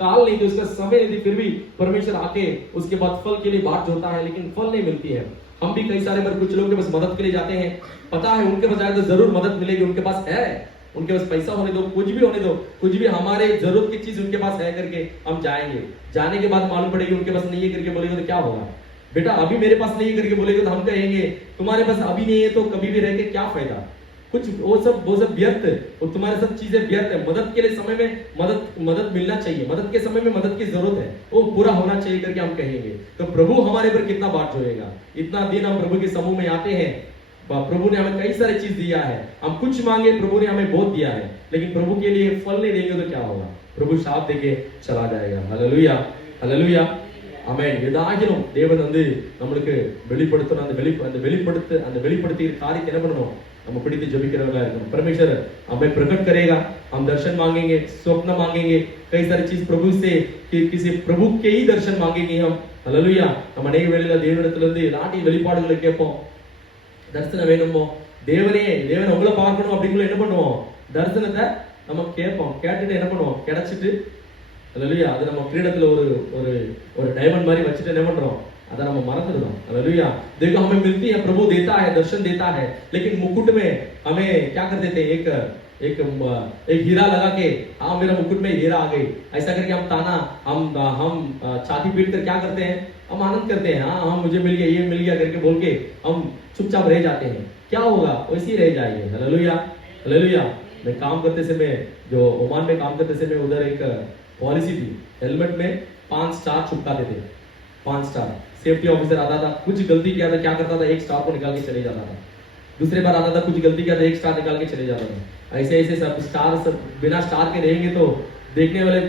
काल नहीं थी, उसका समय नहीं थी, फिर भी परमेश्वर आके उसके बाद फल के लिए बाट जोता है, लेकिन फल नहीं मिलती है। हम भी कई सारे बार कुछ लोग के पास मदद के लिए जाते हैं, पता है उनके पास जाए तो जरूर मदद मिलेगी, उनके पास है, उनके पास पैसा होने दो, कुछ भी होने दो, कुछ भी हमारे जरूरत की चीज उनके पास है करके हम जाएंगे। जाने के बाद मालूम पड़ेगी उनके पास नहीं है करके बोलेंगे तो क्या होगा? बेटा अभी मेरे पास नहीं है करके बोलेगे तो हम कहेंगे तुम्हारे पास अभी नहीं है तो कभी भी रह के क्या फायदा? कुछ वो सब व्यर्थ है, और तुम्हारे सब चीजें व्यर्थ है। मदद के लिए समय में मदद मिलना चाहिए, मदद के समय में मदद की जरूरत है, वो पूरा होना चाहिए करके हम कहेंगे। तो प्रभु हमारे पर कितना बाट जोएगा। इतना दिन हम प्रभु के समूह में आते हैं, प्रभु ने हमें कई सारी चीज दिया है, हम कुछ मांगे प्रभु ने हमें बहुत दिया है, लेकिन प्रभु के लिए फल नहीं देंगे तो क्या होगा? प्रभु शाप देके चला जाएगा। हालेलुया, हालेलुया, ஆமென். ஏதாகிலும் தேவன் நம்மளுக்கு வெளிப்படுத்தணும். அந்த வெளிப்படுத்திய காரியத்தை என்ன பண்ணணும்? நம்ம பிடித்து ஜெபிக்கிறவங்களா இருக்கணும். परमेश्वर हमें प्रकट करेगा, हम दर्शन मांगेंगे, स्वप्न मांगेंगे, कई सारी चीज प्रभु से किसी प्रभु के ही दर्शन मांगेंगे हम. हालेलुया. நம்ம அநேக வேளையில தேவனிடத்துல இருந்து எல்லாட்டி வெளிப்பாடுகளை கேட்போம், தரிசனம் வேணுமோ, தேவன் உங்களை பார்க்கணும் அப்படிங்கல என்ன பண்ணுவோம்? தரிசனத்தை நம்ம கேட்போம், கேட்டுட்டு என்ன பண்ணுவோம்? கிடைச்சிட்டு हालेलुया அது நம்ம கிரீடத்துல ஒரு டைமண்ட் மாதிரி வச்சிட்டு என்ன பண்றோம்? अदा हम मरदों। हालेलुया। देखो हमें मिलती है, प्रभु देता है, दर्शन देता है, लेकिन मुकुट में हमें क्या कर देते हैं? एक हीरा लगा के, हाँ मेरा मुकुट में हीरा आ गई, ऐसा करके हम छाती पीट कर क्या करते हैं? हम आनंद करते हैं, हाँ मुझे मिल गया, ये मिल गया करके बोल के हम चुपचाप रह जाते हैं। क्या होगा? वैसे ही रह जाएंगे। Hallelujah, hallelujah. मैं काम करते समय, जो ओमान में काम करते समय, उधर एक पॉलिसी थी, हेलमेट में 5 स्टार चिपकाते थे। 5 स्टार सेफ्टी ऑफिसर आता था, कुछ गलती किया था, क्या करता था? 1 स्टार को निकाल के चले जाता था। दूसरे बार आता था, कुछ गलती किया था, 1 स्टार निकाल के चले जाता था। ऐसे सब स्टार, बिना स्टार के रहेंगे तो देखने वाले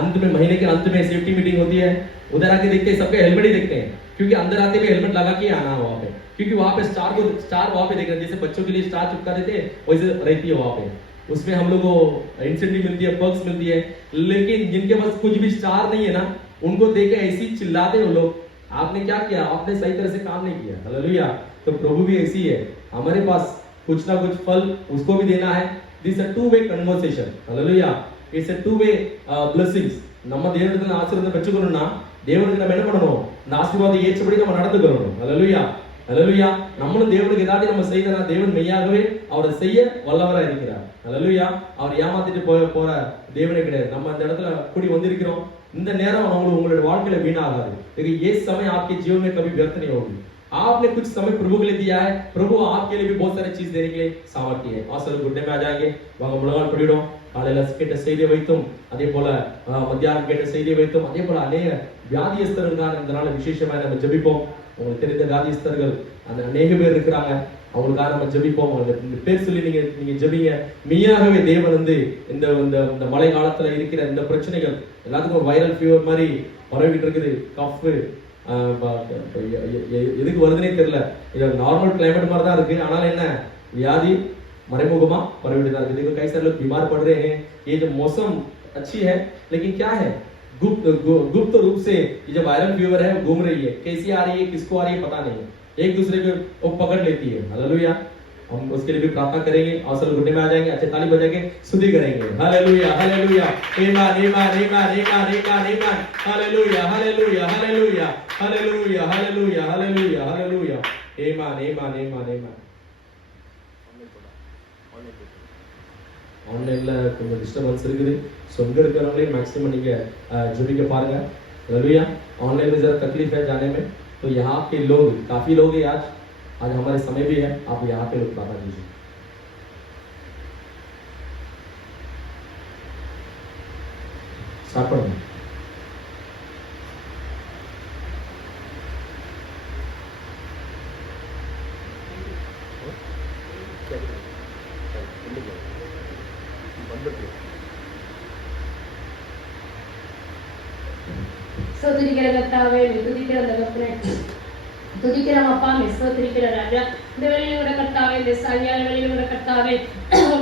अंत में, महीने के अंत में सेफ्टी मीटिंग होती है, उधर आके देखते हैं, सबके हेलमेट ही देखते हैं, क्योंकि अंदर आते हुए हेलमेट लगा के आना वहां पे, क्योंकि वहां पे स्टार वहां पे देखना, जैसे बच्चों के लिए स्टार चिपका देते हैं वैसे रहती है वहां पे। उसमें हम लोग को इंसेंटिव मिलती है, पर्क्स मिलती है, लेकिन जिनके पास कुछ भी स्टार नहीं है ना, उनको देखे ऐसी चिल्लाते हैं वो लोग, आपने क्या किया? आपने सही तरह से काम नहीं किया। हालेलुया। तो प्रभु भी ऐसी है, हमारे पास कुछ ना कुछ फल उसको भी देना है। This a two way conversation. Hallelujah. It's a two way blessings. நம்ம தேவனிடத்துல ஆசீர்வாதத்தை பெற்றுக்கணும்னா தேவனுக்கு நம்ம என்ன பண்ணணும்? இந்த ஆசீர்வாதத்தை ஏற்றபடி நம்ம நடந்துக்கணும். ஹalleluya, ஹalleluya. நம்மளும் தேவனுக்கு ஏதாவது நம்ம செய்தனா தேவன் மெய்யாகவே அவரை செய்ய வல்லவரா இருக்கிறார். ஹalleluya. அவர் ஏமாத்திட்டு போற தேவனே கிடையாது. நம்ம அந்த இடத்துல கூடி வந்திருக்கிறோம். இந்த நேரம் உங்களோட வாழ்க்கையில வீணாகாது. लेकिन ये समय आपके जीवन में कभी व्यर्थ नहीं होगी. आपने कुछ समय प्रभु के लिए दिया है, प्रभु आपके लिए भी बहुत सारी चीज देने के लिए सामर्थ्य है. ஆசல் குட்டே में आ जाएंगे, வாங்க முழங்கால் படிடுவோம். காலையில கேட்ட செய்தியை வைத்தும், அதே போல மத்தியானம் கேட்ட செய்தியை வைத்தும், அதே போல அநேக வியாதியஸ்தர்களுக்கான இந்த நாள் விசேஷமா நம்ம ஜெபிப்போம். உங்களுக்கு தெரிந்த வியாதியஸ்தர்கள் அந்த அநேக பேர் இருக்கிறாங்க, அவங்களுக்காக நம்ம ஜெபிப்போம். அவங்க பேர் சொல்லி நீங்க ஜெபிங்க. மெய்யாகவே தேவன் இந்த மழை காலத்துல இருக்கிற இந்த பிரச்சனைகள் எல்லாத்துக்கும் வைரல் ஃபீவர் மாதிரி பரவிட்டு இருக்குது. கஃப் எதுக்கு வருதுன்னே தெரியல. இது நார்மல் கிளைமேட் மாதிரி தான் இருக்கு, ஆனாலும் என்ன வியாதி मरेमुगमा परविदा है। देखो कई सारे लोग बीमार पड़ रहे हैं। ये जो मौसम अच्छी है, लेकिन क्या है? गुप्त रूप से ये जो वायरल फीवर है घूम रही है, कैसी आ रही है, किसको आ रही है पता नहीं, एक दूसरे को वो पकड़ लेती है। हालेलुया। हम उसके लिए भी प्रार्थना करेंगे। अवसर घुटने में आ जाएंगे, अच्छे ताली बजा के स्तुति करेंगे। हालेलुया, हालेलुया, आमीन, आमीन, आमीन, आमीन, आमीन, hallelujah, hallelujah, hallelujah, hallelujah, hallelujah, hallelujah, hallelujah, आमीन, आमीन, आमीन। ஆன்லைன்ல கொஞ்சம் டிஸ்டர்பன்ஸ் இருக்குது, ஸோ இங்கே இருக்கிறவங்களே मैक्सिमम நீங்கள் जुड़ी के पाएंगे। हालेलुया। ऑनलाइन में ज़रा तकलीफ है जाने में, तो यहाँ के लोग काफ़ी लोग हैं आज हमारे समय भी है, आप यहाँ पे लोग प्रार्थना कीजिए। स्टार्ट करो। ஸ்தோத்திரிக்கிற கர்த்தாவே, துதிக்கிற தகப்பனே, துதிக்கிற அப்பா, ஸ்தோத்திரிக்கிற ராஜா, இந்த வேளையில கூட கர்த்தாவே, இந்த சாயங்கால வேளையில கூட கர்த்தாவே,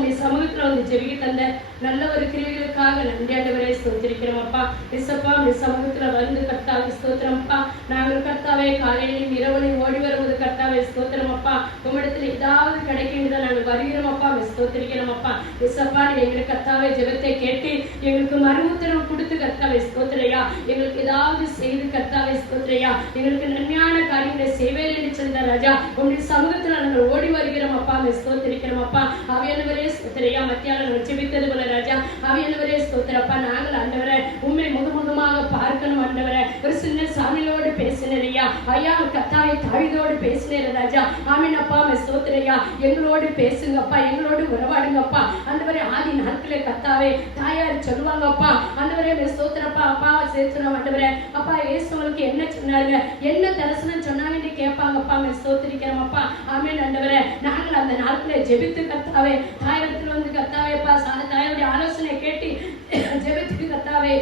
உங்களுடைய சமூகத்துல வந்து ஜெபிக்க தந்த நல்ல ஒரு கிருவிகளுக்காக நன்றி ஆண்டவரே ஸ்தோத்திரிக்கிறோம் அப்பா. இசப்பா உங்களுடைய சமூகத்துல வந்து கர்த்தாவே ஸ்தோத்திரம் அப்பா. நாங்கள் கர்த்தாவே காலையிலும் இரவலையும் ஓடி வருவது கர்த்தாவே ஸ்தோத்திரம் அப்பா. உம்மிடத்துல ஏதாவது கிடைக்கின்றதா நாங்கள் வருகிறோம் அப்பா. ஸ்தோத்திரிக்கிறோம் அப்பா. இசப்பா எங்களுக்கு கர்த்தாவே ஜெபத்தை கேட்டு எங்களுக்கு மறுமுத்திரம் கொடுத்து கர்த்தாவே ஸ்தோத்திரையா எங்களுக்கு ஏதாவது செய்து கர்த்தாவே ஸ்தோத்திரையா எங்களுக்கு நன்மையான காரியங்களை செய்வேன் என்று சொன்ன ராஜா உங்களுடைய சமூகத்துல நாங்கள் ஓடி வருகிறோம் அப்பா. ஸ்தோத்திரிக்கிறோம் அப்பா. ஆவியானவரே ஸ்தோத்திரையா மத்தியானம் நாங்கள் ஜெபித்தது போல ராஜா ஆவியானவரே ஸ்தோத்திரப்பா. நாங்கள் ஆண்டவரே உண்மை முகமுகமாக பார்க்கணும் ஆண்டவரே. ஒரு சின்ன சாமியோடு பேசினரையா ஐயா கர்த்தாவை தாழ்தோடு பேசினேன் ராஜா. ஆமீன் அப்பா. ஸ்தோத்திரையா எங்களோடு பேசுங்கப்பா, எங்களோடு உறவாடுங்கப்பா ஆண்டவரே. ஆதி நாட்களே கர்த்தாவே தாயார் சொல்லுவாங்கப்பா ஆண்டவரே ஸ்தோத்திரப்பா. அப்பா சேர்த்துறோம் ஆண்டவரே. அப்பா இயேசுவுக்கு என்ன சொன்னாங்க, என்ன தரிசனம் சொன்னாங்கன்னு கேட்பாங்கப்பா. ஸ்தோத்திரிக்கிறோம் அப்பா. ஆமீன் ஆண்டவரே. நாங்கள் அந்த நாட்களை ஜெபித்து கர்த்தாவே தாயிடத்தில் வந்து கர்த்தாவே அப்பா தாயோடைய ஆலோசனை கேட்டு ஜெபித்து கர்த்தாவே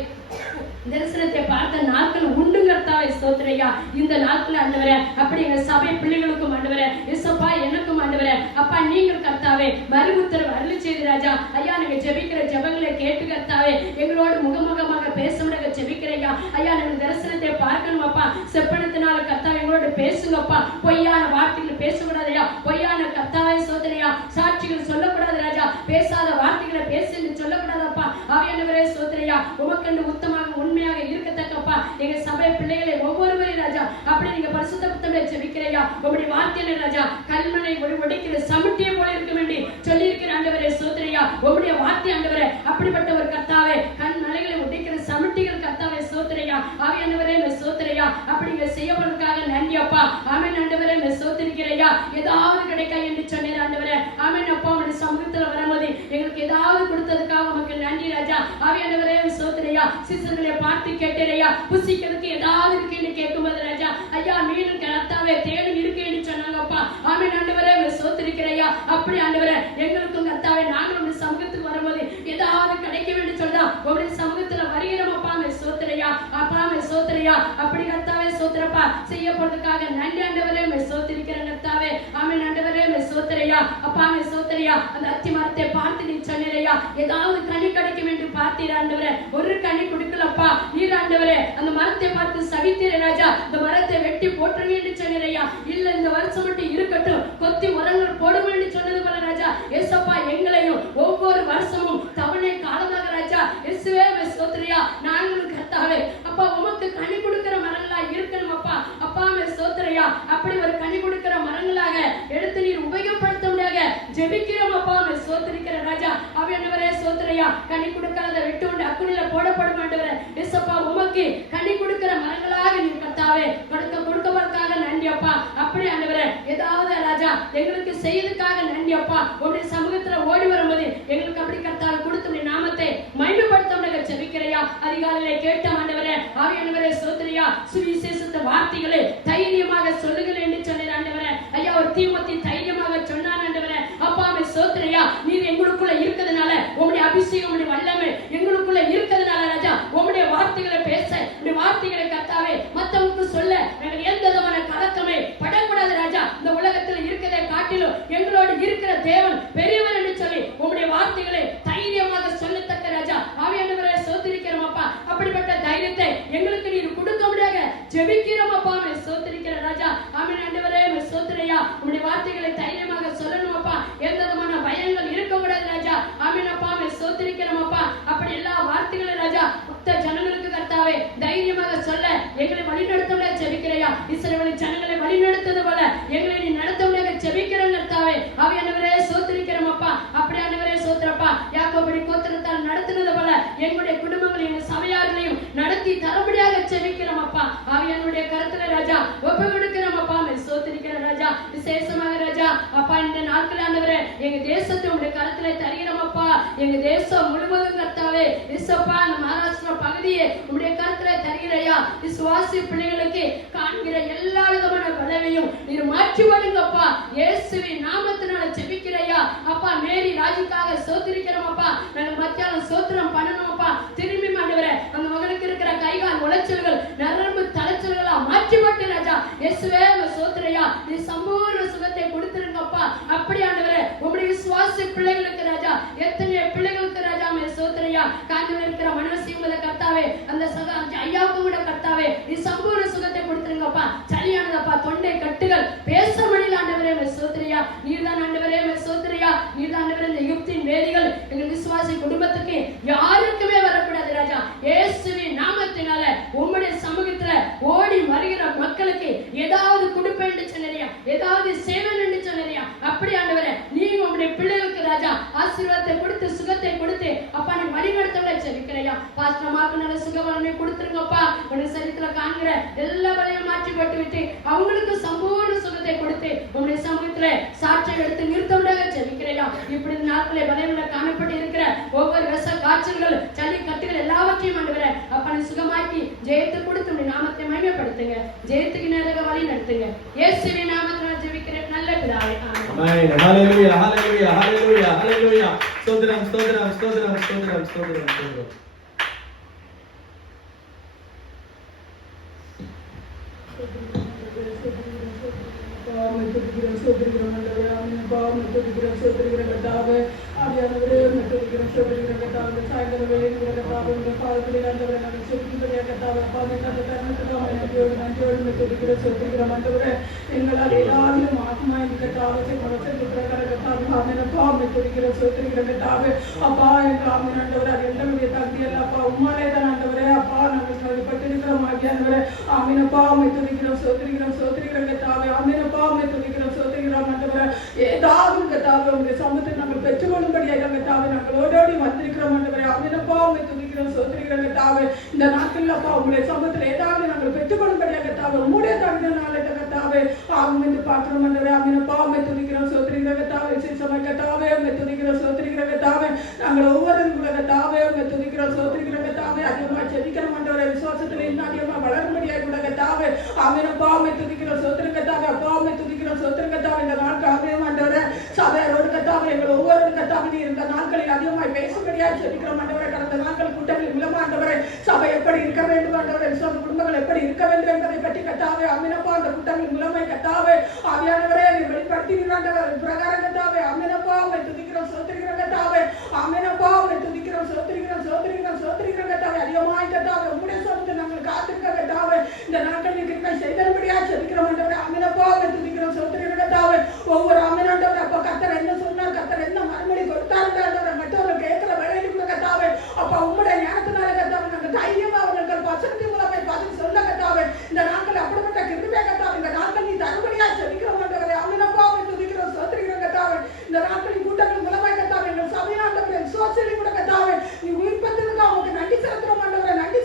தரிசனத்தை பார்த்த நாட்கள் உண்டு கர்த்தாவே ஸ்தோத்திரையா. இந்த நாட்கள் ஆண்டவரே அப்படி எங்க சபை பிள்ளைகளுக்கும் ஆண்டவரே இயேசுப்பா எனக்கும் ஆண்டவரே அப்பா நீங்கள் கர்த்தாவே மறுமுத்தரவு அருளி செய்து ராஜா ஐயா நீங்க ஜெபிக்கிற ஜெபங்களை கேட்டு கர்த்தாவே எங்களோடு முகமுகமாக பேசுறவங்க ஜெபிக்கிறையா ஐயா நீங்க தரிசனத்தை பார்க்கணும் அப்பா. செப்பனத்தினால கர்த்தாவே எங்களோடு பேசுங்கப்பா. பொய்யான வார்த்தைகள் பேசக்கூடாதையா, பொய்யான கர்த்தாவே ஸ்தோத்திரையா சாட்சிகள் சொல்லக்கூடாது ராஜா. பேசாத வார்த்தைகளை பேசுன்னு சொல்லக்கூடாதப்பா. ஆவியானவரே ஸ்தோத்திரையா உமக்கண்டு உத்தமாக உண்மையாக இருக்கத்தக்கப்பா எங்க சபை பிள்ளைகளை ஒவ்வொருவரையும் ராஜா அப்படி நீங்க பரிசுத்த புத்தகத்தை ஜெபிக்கிறையா உங்களுடைய வார்த்தையில ராஜா கல்மனை ஒடிக்கிற சமுட்டியை போல இருக்க வேண்டி சொல்லி இருக்கிற ஆண்டவரே ஸ்தோத்திரையா உங்களுடைய வார்த்தை ஆண்டவரே அப்படிப்பட்ட ஒரு கர்த்தாவே கண் மலைகளை ஒடிக்கிற சமுட்டிகள் கர்த்தாவே ஸ்தோத்திரையா ஆவியானவரே ஸ்தோத்திரையா அப்படி நீங்க செய்யப்படுறதுக்காக நன்றி அப்பா. ஆமென் ஆண்டவரே ஸ்தோத்திரிக்கிறையா ஏதாவது கிடைக்கா என்று சொன்னீர் ஆண்டவரே. ஆமென் அப்பா. உங்களுடைய சமூகத்துல வரும்போது எங்களுக்கு ஏதாவது கொடுத்ததுக்காக உமக்கு நன்றி ராஜா. ஆவியானவரே ஸ்தோத்திரையா சிசர்களை பார்த்து கேட்டேரையா புசிக்கிறதுக்கு ஏதாவது இருக்குன்னு கேட்கும்போது ராஜா ஐயா மீனும் கர்த்தாவே தேடும் இருக்கு என்று சொன்னாங்கப்பா. ஆமென் ஆண்டவரே ஸ்தோத்திரிக்கிறையா அப்படி ஆண்டவரே எங்களுக்கும் கர்த்தாவே நாங்களும் உங்க சமூகத்துக்கு வரும்போது ஏதாவது கிடைக்க வேண்டும் சொல்றா உங்களுடைய சமூகத்துல வருகிறோம் அப்பா. ஸ்தோத்திரையா அப்பா ஸ்தோத்திரையா அப்படி கர்த்தாவே ஸ்தோத்திரப்பா செய்யப்படுறதுக்காக நன்றி ஆண்டவரே ஸ்தோத்திரிக்கிற கர்த்தாவே. ஆமென் ஆண்டவரே ஸ்தோத்திரையா அப்பா ஸ்தோத்திரையா அந்த அத்தி மரத்தை பார்த்து நீ சொன்னீரையா ஏதாவது கனி கிடைக்கும் என்று பார்த்தீர் ஆண்டவரே. ஒரு கனி கொடுக்கலப்பா நீர் ஆண்டவரே. அந்த மரத்தை பார்த்து சவித்தீர ராஜா இந்த மரத்தை வெட்டி போட்டுருங்க என்று சொன்னீரையா. இல்ல இந்த வருஷம் மட்டும் இருக்கட்டும் கொத்தி உரங்கள் போடுவோம் என்று சொன்னது போல ராஜா ஏசப்பா எங்களையும் ஒவ்வொரு வருஷமும் தவணை காலமாக ராஜா இயேசுவே ஸ்தோத்திரையா நாங்களும் கர்த்தாவே அப்பா உமக்கு கனி கொடுக்கிற மரங்களா இருக்கணும் அப்பா. அப்பா ஸ்தோத்திரையா அப்படி ஒரு கனி கொடுக்கிற மரங்களாக எடுத்து நீர் உபயோகப்படுத்த முடியாத ஜெபிக்கிறோம் அப்பா. ஸ்தோத்திரிக்கிற ராஜா ஆவியானவரே ஸ்தோத்திரையா கனி கொடுக்காத வெட்டு உண்டு அக்குனில போடப்படும் ஆண்டவரே. இயேசுப்பா உமக்கு கனி கொடுக்கிற மரங்களாக நீர் கர்த்தாவே கொடுக்கப்படுறதுக்காக நன்றி அப்பா. அப்படி ஆண்டவரே ஏதாவது ராஜா எங்களுக்கு செய்யறதுக்காக நன்றி அப்பா. உங்களுடைய சமூகத்துல ஓடி வரும்போது எங்களுக்கு அப்படி கர்த்தாவே கொடுத்த நாமத்தை மகிமைப்படுத்த முடியாத ஜெபிக்கிறையா அதிகாலையிலே கேட்ட ஆண்டவரே. ஆவியானவரே ஸ்தோத்திரையா சுவிசேஷத்தை வார்த்தைகளை தைரியமாக சொல்லுங்கள் என்று சொன்னீர் ஆண்டவரே. ஐயா ஒரு தீமோத்தி தைரியமாக சொன்னான் ஆண்டவரே. அப்பா ஸ்தோத்திரையா நீர் எங்களுக்குள்ள இருக்கிறதுனால உங்களுடைய அபிஷேகம் உங்களுடைய வல்லமை எங்களுக்குள்ள இருக்கிறதுனால ராஜா உங்களுடைய வார்த்தைகளை பேச உங்களுடைய வார்த்தைகளை கர்த்தாவே மத்தவங்களுக்கு சொல்ல நாங்கள் எந்த விதமான கலக்கமே படக்கூடாது ராஜா. இந்த உலகத்தில் இருக்கிறதை காட்டிலும் எங்களோடு இருக்கிற தேவன் பெரியவர் என்று சொல்லி உங்களுடைய வார்த்தைகளை தைரியமாக சொல்லத்தக்க ராஜா ஆவியானவரே ஸ்தோத்திரிக்கிறோம் அப்பா. அப்படிப்பட்ட தைரியத்தை எங்களுக்கு நீர் கொடுக்க முடியாத ஜெபிக்கிறோம் அப்பா. ஸ்தோத்திரிக்கிற ராஜா ஆமென் ஆண்டவரே ஸ்தோத்திரையா உங்களுடைய வார்த்தைகளை தைரியமாக சொல்லணும் அப்பா. எந்த விதமான பயங்கள் இருக்க கூடாது ராஜா. ஆமென் அப்பா ஸ்தோத்திரிக்கிறோம் அப்பா. அப்படி எல்லா வார்த்தைகளும் ராஜா மொத்த ஜனங்களுக்கு கர்த்தாவே தைரியமாக சொல்ல எங்களை வழிநடத்த முடியாத ஜெபிக்கிறையா. இஸ்ரவேல் ஜனங்களை வழிநடத்தது போல எங்களை நீ நடத்த முடியாத ஜெபிக்கிறோம் கர்த்தாவே. ஆவியானவரே ஸ்தோத்திரிக்கிறோம் அப்பா. அப்படி ஆண்டவரே ஸ்தோத்திரப்பா யாக்கோபு கோத்திரத்தால் நடத்தினது போல எங்களுடைய குடும்பங்களை எங்கள் சபையார்களையும் நடத்தி தரபடியாக ஜெபிக்கிறோம் அப்பா. ஆவியானுடைய கருத்துல ராஜா ஒப்பு கொடுக்கிறோம் அப்பா. ஸ்தோத்திரிக்கிற ராஜா விசேஷமாக ராஜா அப்பா இந்த நாட்கள் ஆண்டவரே எங்க தேசத்தை உங்களுடைய கருத்துல தருகிறோம் அப்பா. எங்க தேசம் முழுவதும் கர்த்தாவே இசப்பா அந்த மகாராஷ்டிரா பகுதியை உங்களுடைய கருத்துல தருகிறையா. விசுவாசி பிள்ளைகளுக்கு காண்கிற எல்லா விதமான பலவையும் நீர் மாற்றி வருங்கப்பா. இயேசுவின் நாமத்தினால ஜெபிக்கிறையா அப்பா. மேரி ராஜுக்காக ஸ்தோத்திரிக்கிறோம் அப்பா. நாங்க மத்தியானம் ஸ்தோத்திரம் பண்ணணும் அப்பா. திரும்பி ஆண்டவரே அந்த மகனுக்கு இருக்கிற கைகால் உளைச்சல்கள் நரம்பு தளச்சல்களா மாற்றிப்பட்டு ராஜா இயேசுவே ஸ்தோத்திரையா நீ சம்பூர்ண சுகத்தை கொடுத்திருங்கப்பா. அப்படி ஆண்டவரே உங்களுடைய விசுவாசி பிள்ளைகளுக்கு ராஜா அந்த ஐயாவுக்கு கூட கர்த்தாவே நீ சம்பூர்ண சுகத்தை கொடுத்துருங்கப்பா. சளியானதப்பா, தொண்டை கட்டுகள், பேச முடியல ஆண்டவரே சோத்திரியா. நீர்தான் ஆண்டவரே சோத்திரியா. நீர்தான் ஆண்டவரே இந்த யுக்தின் வேதிகள் எங்கள் விசுவாசி குடும்பத்துக்கு யாருக்குமே வரக்கூடாது ராஜா. இயேசுவின் நாமத்தினால உம்முடைய சமூகத்துல ஓடி வருகிற மக்களுக்கு ஏதாவது கொடுப்பேன்னு சொன்னறியா, ஏதாவது சேவன் சொன்னறியா, அப்படி ஆண்டவரே நீங்க உங்களுடைய பிள்ளைகளுக்கு ராஜா ஆசீர்வாதத்தை கொடுத்து சுகத்தை கொடுத்து அப்பா நீ வழி நடத்தவளை ஜெபிக்கிறையா. பாஸ்டமாக்கு நல்ல சுகவலனை கொடுத்துருங்கப்பா. உடைய சரீரத்துல காண்கிற எல்லா வலையும் மாற்றி போட்டு விட்டு அவங்களுக்கு சம்பூர்ண சுகத்தை கொடுத்து உங்களுடைய சமூகத்துல சாட்சியை எடுத்து நிறுத்தவிடாக ஜெபிக்கிறையா. இப்படி நாட்களை வலையில காணப்பட்டு இருக்கிற ஒவ்வொரு விஷ காய்ச்சல்கள், சளி கட்டுகள் எல்லாவற்றையும் ஆண்டவரே அப்பா நீ சுகமாக்கி ஜெயத்தை கொடுத்து உடைய நாமத்தை மகிமைப்படுத்துங்க. ஜெயத்துக்கு நேராக வழி நடத்துங்க. இயேசுவின் நாமத்தினால் ஜெபிக்கிறேன் நல்ல பிதாவே. ஆமென். ஹalleluya ஹalleluya ஹalleluya ஹalleluya. ஸ்தோத்திரம் ஸ்தோத்திரம் ஸ்தோத்திரம் ஸ்தோத்திரம் ஸ்தோத்திரம் ஸ்தோத்திரம். ஏதாவது கத்தாவே உங்களுடைய சமூகத்தை நாங்கள் பெற்றுக்கொள்ளும்படியாக கத்தாவே நாங்கள் ஓடோடி வந்திருக்கிறோம் ஆண்டவரே. ஆமெனப்பா உம்மை துதிக்கிறோம் ஸ்தோத்திரிக்கிறோம் கத்தாவே. இந்த நாட்களில் அப்பா உங்களுடைய சமூகத்தில் ஏதாவது நாங்கள் பெற்றுக்கொள்ளும்படியாக கத்தாவே உம்முடைய தகுந்த நாளை கத்தாவே ஆமென் பார்க்கிறோம் ஆண்டவரே. ஆமெனப்பா உம்மை துதிக்கிறோம் ஸ்தோத்திரிக்கிறோம் கத்தாவே. சீசமாய் கத்தாவே உம்மை துதிக்கிறோம் ஸ்தோத்திரிக்கிறோம் கத்தாவே. நாங்கள் ஒவ்வொரு கத்தாவே உம்மை துதிக்கிறோம் ஸ்தோத்திரிக்கிறோம் கத்தாவே. அதிகமாக ஜெபிக்கிறோம் ஆண்டவரே. விசுவாசத்தில் இன்னும் அதிகமாக வளரும்படியாக கூட கத்தாவே ஆமெனப்பா உம்மை துதிக்கிறோம் ஸ்தோத்திரிக்கிறோம் கத்தாவே. அப்பா உம்மை துதிக்கிறோம் ஸ்தோத்திரிக்கிறோம் கத்தாவே. இந்த நாட்காகவே ஆண்டவரே சபையோடு கத்தாவே எங்கள் ஒவ்வொரு கத்தாவே இந்த நாட்களில் அதிகமாய் பேசும்படியாக ஜெபிக்கிறோம் ஆண்டவரே. கடந்த நாட்கள் கூட்டங்களில் மூலமா ஆண்டவரே சபை எப்படி இருக்க வேண்டும் ஆண்டவரே, விசுவாச குடும்பங்கள் எப்படி இருக்க வேண்டும் என்பதை பற்றி கத்தாவே ஆமெனப்பா அந்த கூட்டங்களின் மூலமா கத்தாவே ஆவியானவரே வெளிப்படுத்தினீர் ஆண்டவரே. பிரகாரம் கத்தாவே ஆமெனப்பா உம்மை துதிக்கிறோம் ஸ்தோத்திரிக்கிறோம் கத்தாவே. ஆமெனப்பா உம்மை துதிக்கிறோம் ஸ்தோத்திரிக்கிறோம் ஸ்தோத்திரிக்கிறோம் ஸ்தோத்திரிக்கிறோம் கத்தாவே. அதிகமாய் கத்தாவே உம்முடைய சமூகத்தை நாங்கள் காத்திருக்க கத்தாவே. இந்த நாட்களில் கிருபை செய்தபடியாக ஜெபிக்கிறோம் ஆண்டவரே. ஆமெனப்பா உம்மை துதிக்கிறோம் ஸ்தோத்திரிக்கிறோம் கத்தாவே. ஒவ்வொரு ஆமெனாண்டவரே அப்பா கர்த்தர் என்ன சொன்னார், கர்த்தர் என்ன மறுமொழி கொடுத்தார் ஆண்டவரே மற்றவர்கள் கேட்கிற வேலைக்கு கத்தாவே அப்பா உம்முடைய ஞானத்தினால கத்தாவே நாங்கள் தைரியமா அவர்கள் வசனத்தின் மூலமே பதில் சொல்ல கத்தாவே. இந்த நாட்கள் அப்படிப்பட்ட கிருபை கத்தாவே இந்த நாட்கள் நீ தருபடியாக ஜெபிக்கிறோம் ஆண்டவரே. ஆமெனப்பா உம்மை துதிக்கிறோம் ஸ்தோத்திரிக்கிறோம் கத்தாவே. இந்த நாட்களின் கூட்டங்கள் மூலமா கத்தாவே எங்கள் சபையாண்டவரே விசுவாசிகளை கூட கத்தாவே நீ உயிர்ப்பதற்காக உங்களுக்கு நன்றி செலுத்துறோம் ஆண்டவரே. நன்றி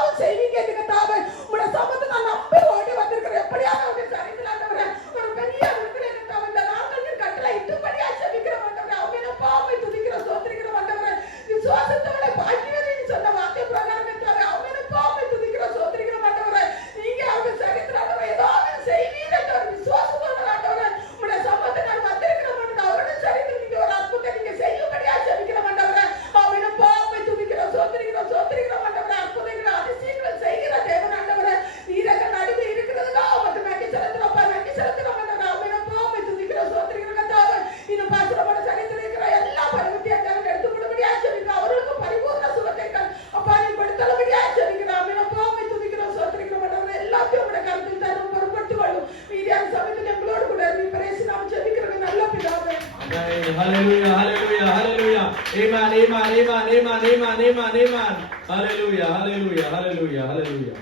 யாவும் செய்வீங்க என்று கர்த்தாவே உம்முடைய சமூகத்தை நான் நம்பி ஓடி வந்திருக்கிறேன். எப்படியாவது உடைய சரித்தில ஆண்டவரே ஒரு பெரிய விடுதலை கர்த்தாவே இந்த நாட்களின் கட்டளை இட்டுபடியா செபிக்கிறோம் ஆண்டவரே. அவையப்பா உம்மை துதிக்கிறோம் ஸ்தோத்திரிக்கிறோம் ஆண்டவரே. விசுவாசத்தோட பாக்கியவே நீ சொன்ன வார்த்தை பிரகாரம் கர்த்தாவே அவையப்பா உம்மை துதிக்கிறோம் ஸ்தோத்திரிக்கிறோம் ஆண்டவரே. நீங்க அவங்க சரித்திர ஆண்டவரே ஏதாவது செய்வீங்க என்ற ஒரு விசுவாசத்தோட ஆண்டவரே உம்முடைய சமூகத்தை நான் வந்திருக்கிறோம் ஆண்டவரே. அவருடைய சரித்திர நீங்க ஒரு அற்புதத்தை நீங்க செய்யும்படியா செபிக்கிறோம் ஆண்டவரே. அவையப்பா உம்மை துதிக்கிறோம் ஸ்தோத்திரிக்கிறோம் ஸ்தோத்திரிக்கிறோம் ஆண்டவரே. அற்புதங்களை அதிசயங்களை செய்கிற தேவன் ஆண்டவரே. நீரக நடுவே இருக்கிறதுனா உமக்கு நன்றி செலுத்துறோம்ப்பா, நன்றி செலுத்துறோம் ஆண்டவரே. அவையப்பா உம்மை துதிக்கிறோம் ஸ்தோத்திரிக்கிறோம் கர்த்தாவே. இன்னும் பாத்திரமான சரித்திர இருக்கிற எல்லா பரிவர்த்தியாச்சாரங்களை எடுத்துக்கொள்ளும்படியா செபிக்கிறோம். அவர்களுக்கு பரிபூர்ண சுகத்தை அப்பா நீ கொடுத்தலும்படியா செபிக்கிறோம். அவையப்பா உம்மை துதிக்கிறோம் ஸ்தோத்திரிக்கிறோம் ஆண்டவரே. எல்லாத்தையும் உம்முடைய கருத்தில் தரும் பொறுப்பட்டுக் கொள்ளும். மீதியான சமயத்தில் எங்களோடு கூட நீ பிரேசி நாம் செபிக்கிறோம் நல்ல பிதாவே. Hallelujah, hallelujah, hallelujah. Amen, amen, amen, amen, amen, amen, amen. Hallelujah, hallelujah, hallelujah, hallelujah.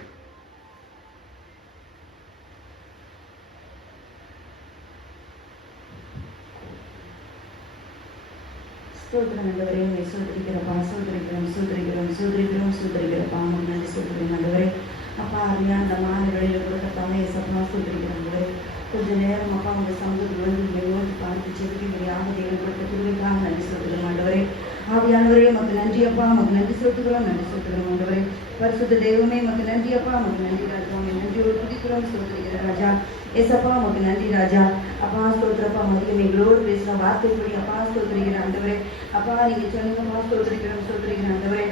ஸ்தோத்திரம் ஆண்டவரே. உம்மை ஸ்தோத்திரிக்கிறப்பா, ஸ்தோத்திரிக்கிறோம் ஸ்தோத்திரிக்கிறோம் ஸ்தோத்திரிக்கிறோம் ஸ்தோத்திரிக்கிறப்பா. உமக்கு நன்றி ஸ்தோத்திரம் ஆண்டவரே. அப்பா அருமையான அந்த மாலை வேளையில கொடுத்த தாமே சப்பமா ஸ்தோத்திரிக்கிறோம் ஆண்டவரே. கொஞ்ச நேரம் அப்பா உங்க சமூகத்தில் வந்து உங்களை நோக்கி பார்த்து செபிக்கும்படியாக தேவன் கொடுத்த கிருபைக்காக நன்றி செலுத்துகிறோம் ஆண்டவரே. ஆவியானவரே உமக்கு நன்றி அப்பா, உமக்கு நன்றி செலுத்துகிறோம் ஆண்டவரே. பரிசுத்த தெய்வமே உமக்கு நன்றி அப்பா, உமக்கு நன்றி ராஜா. உம்மை நன்றியோடு துதிக்கிறோம் ஸ்தோத்திரிக்கிற ராஜா. ஏசப்பா உமக்கு நன்றி ராஜா. அப்பா ஸ்தோத்திரப்பா மதியம் எங்களோடு பேசின வார்த்தைப்படி அப்பா ஸ்தோத்திரிக்கிற ஆண்டவரே. அப்பா நீங்க சொன்னீங்கப்பா ஸ்தோத்திரிக்கிற ஆண்டவரே.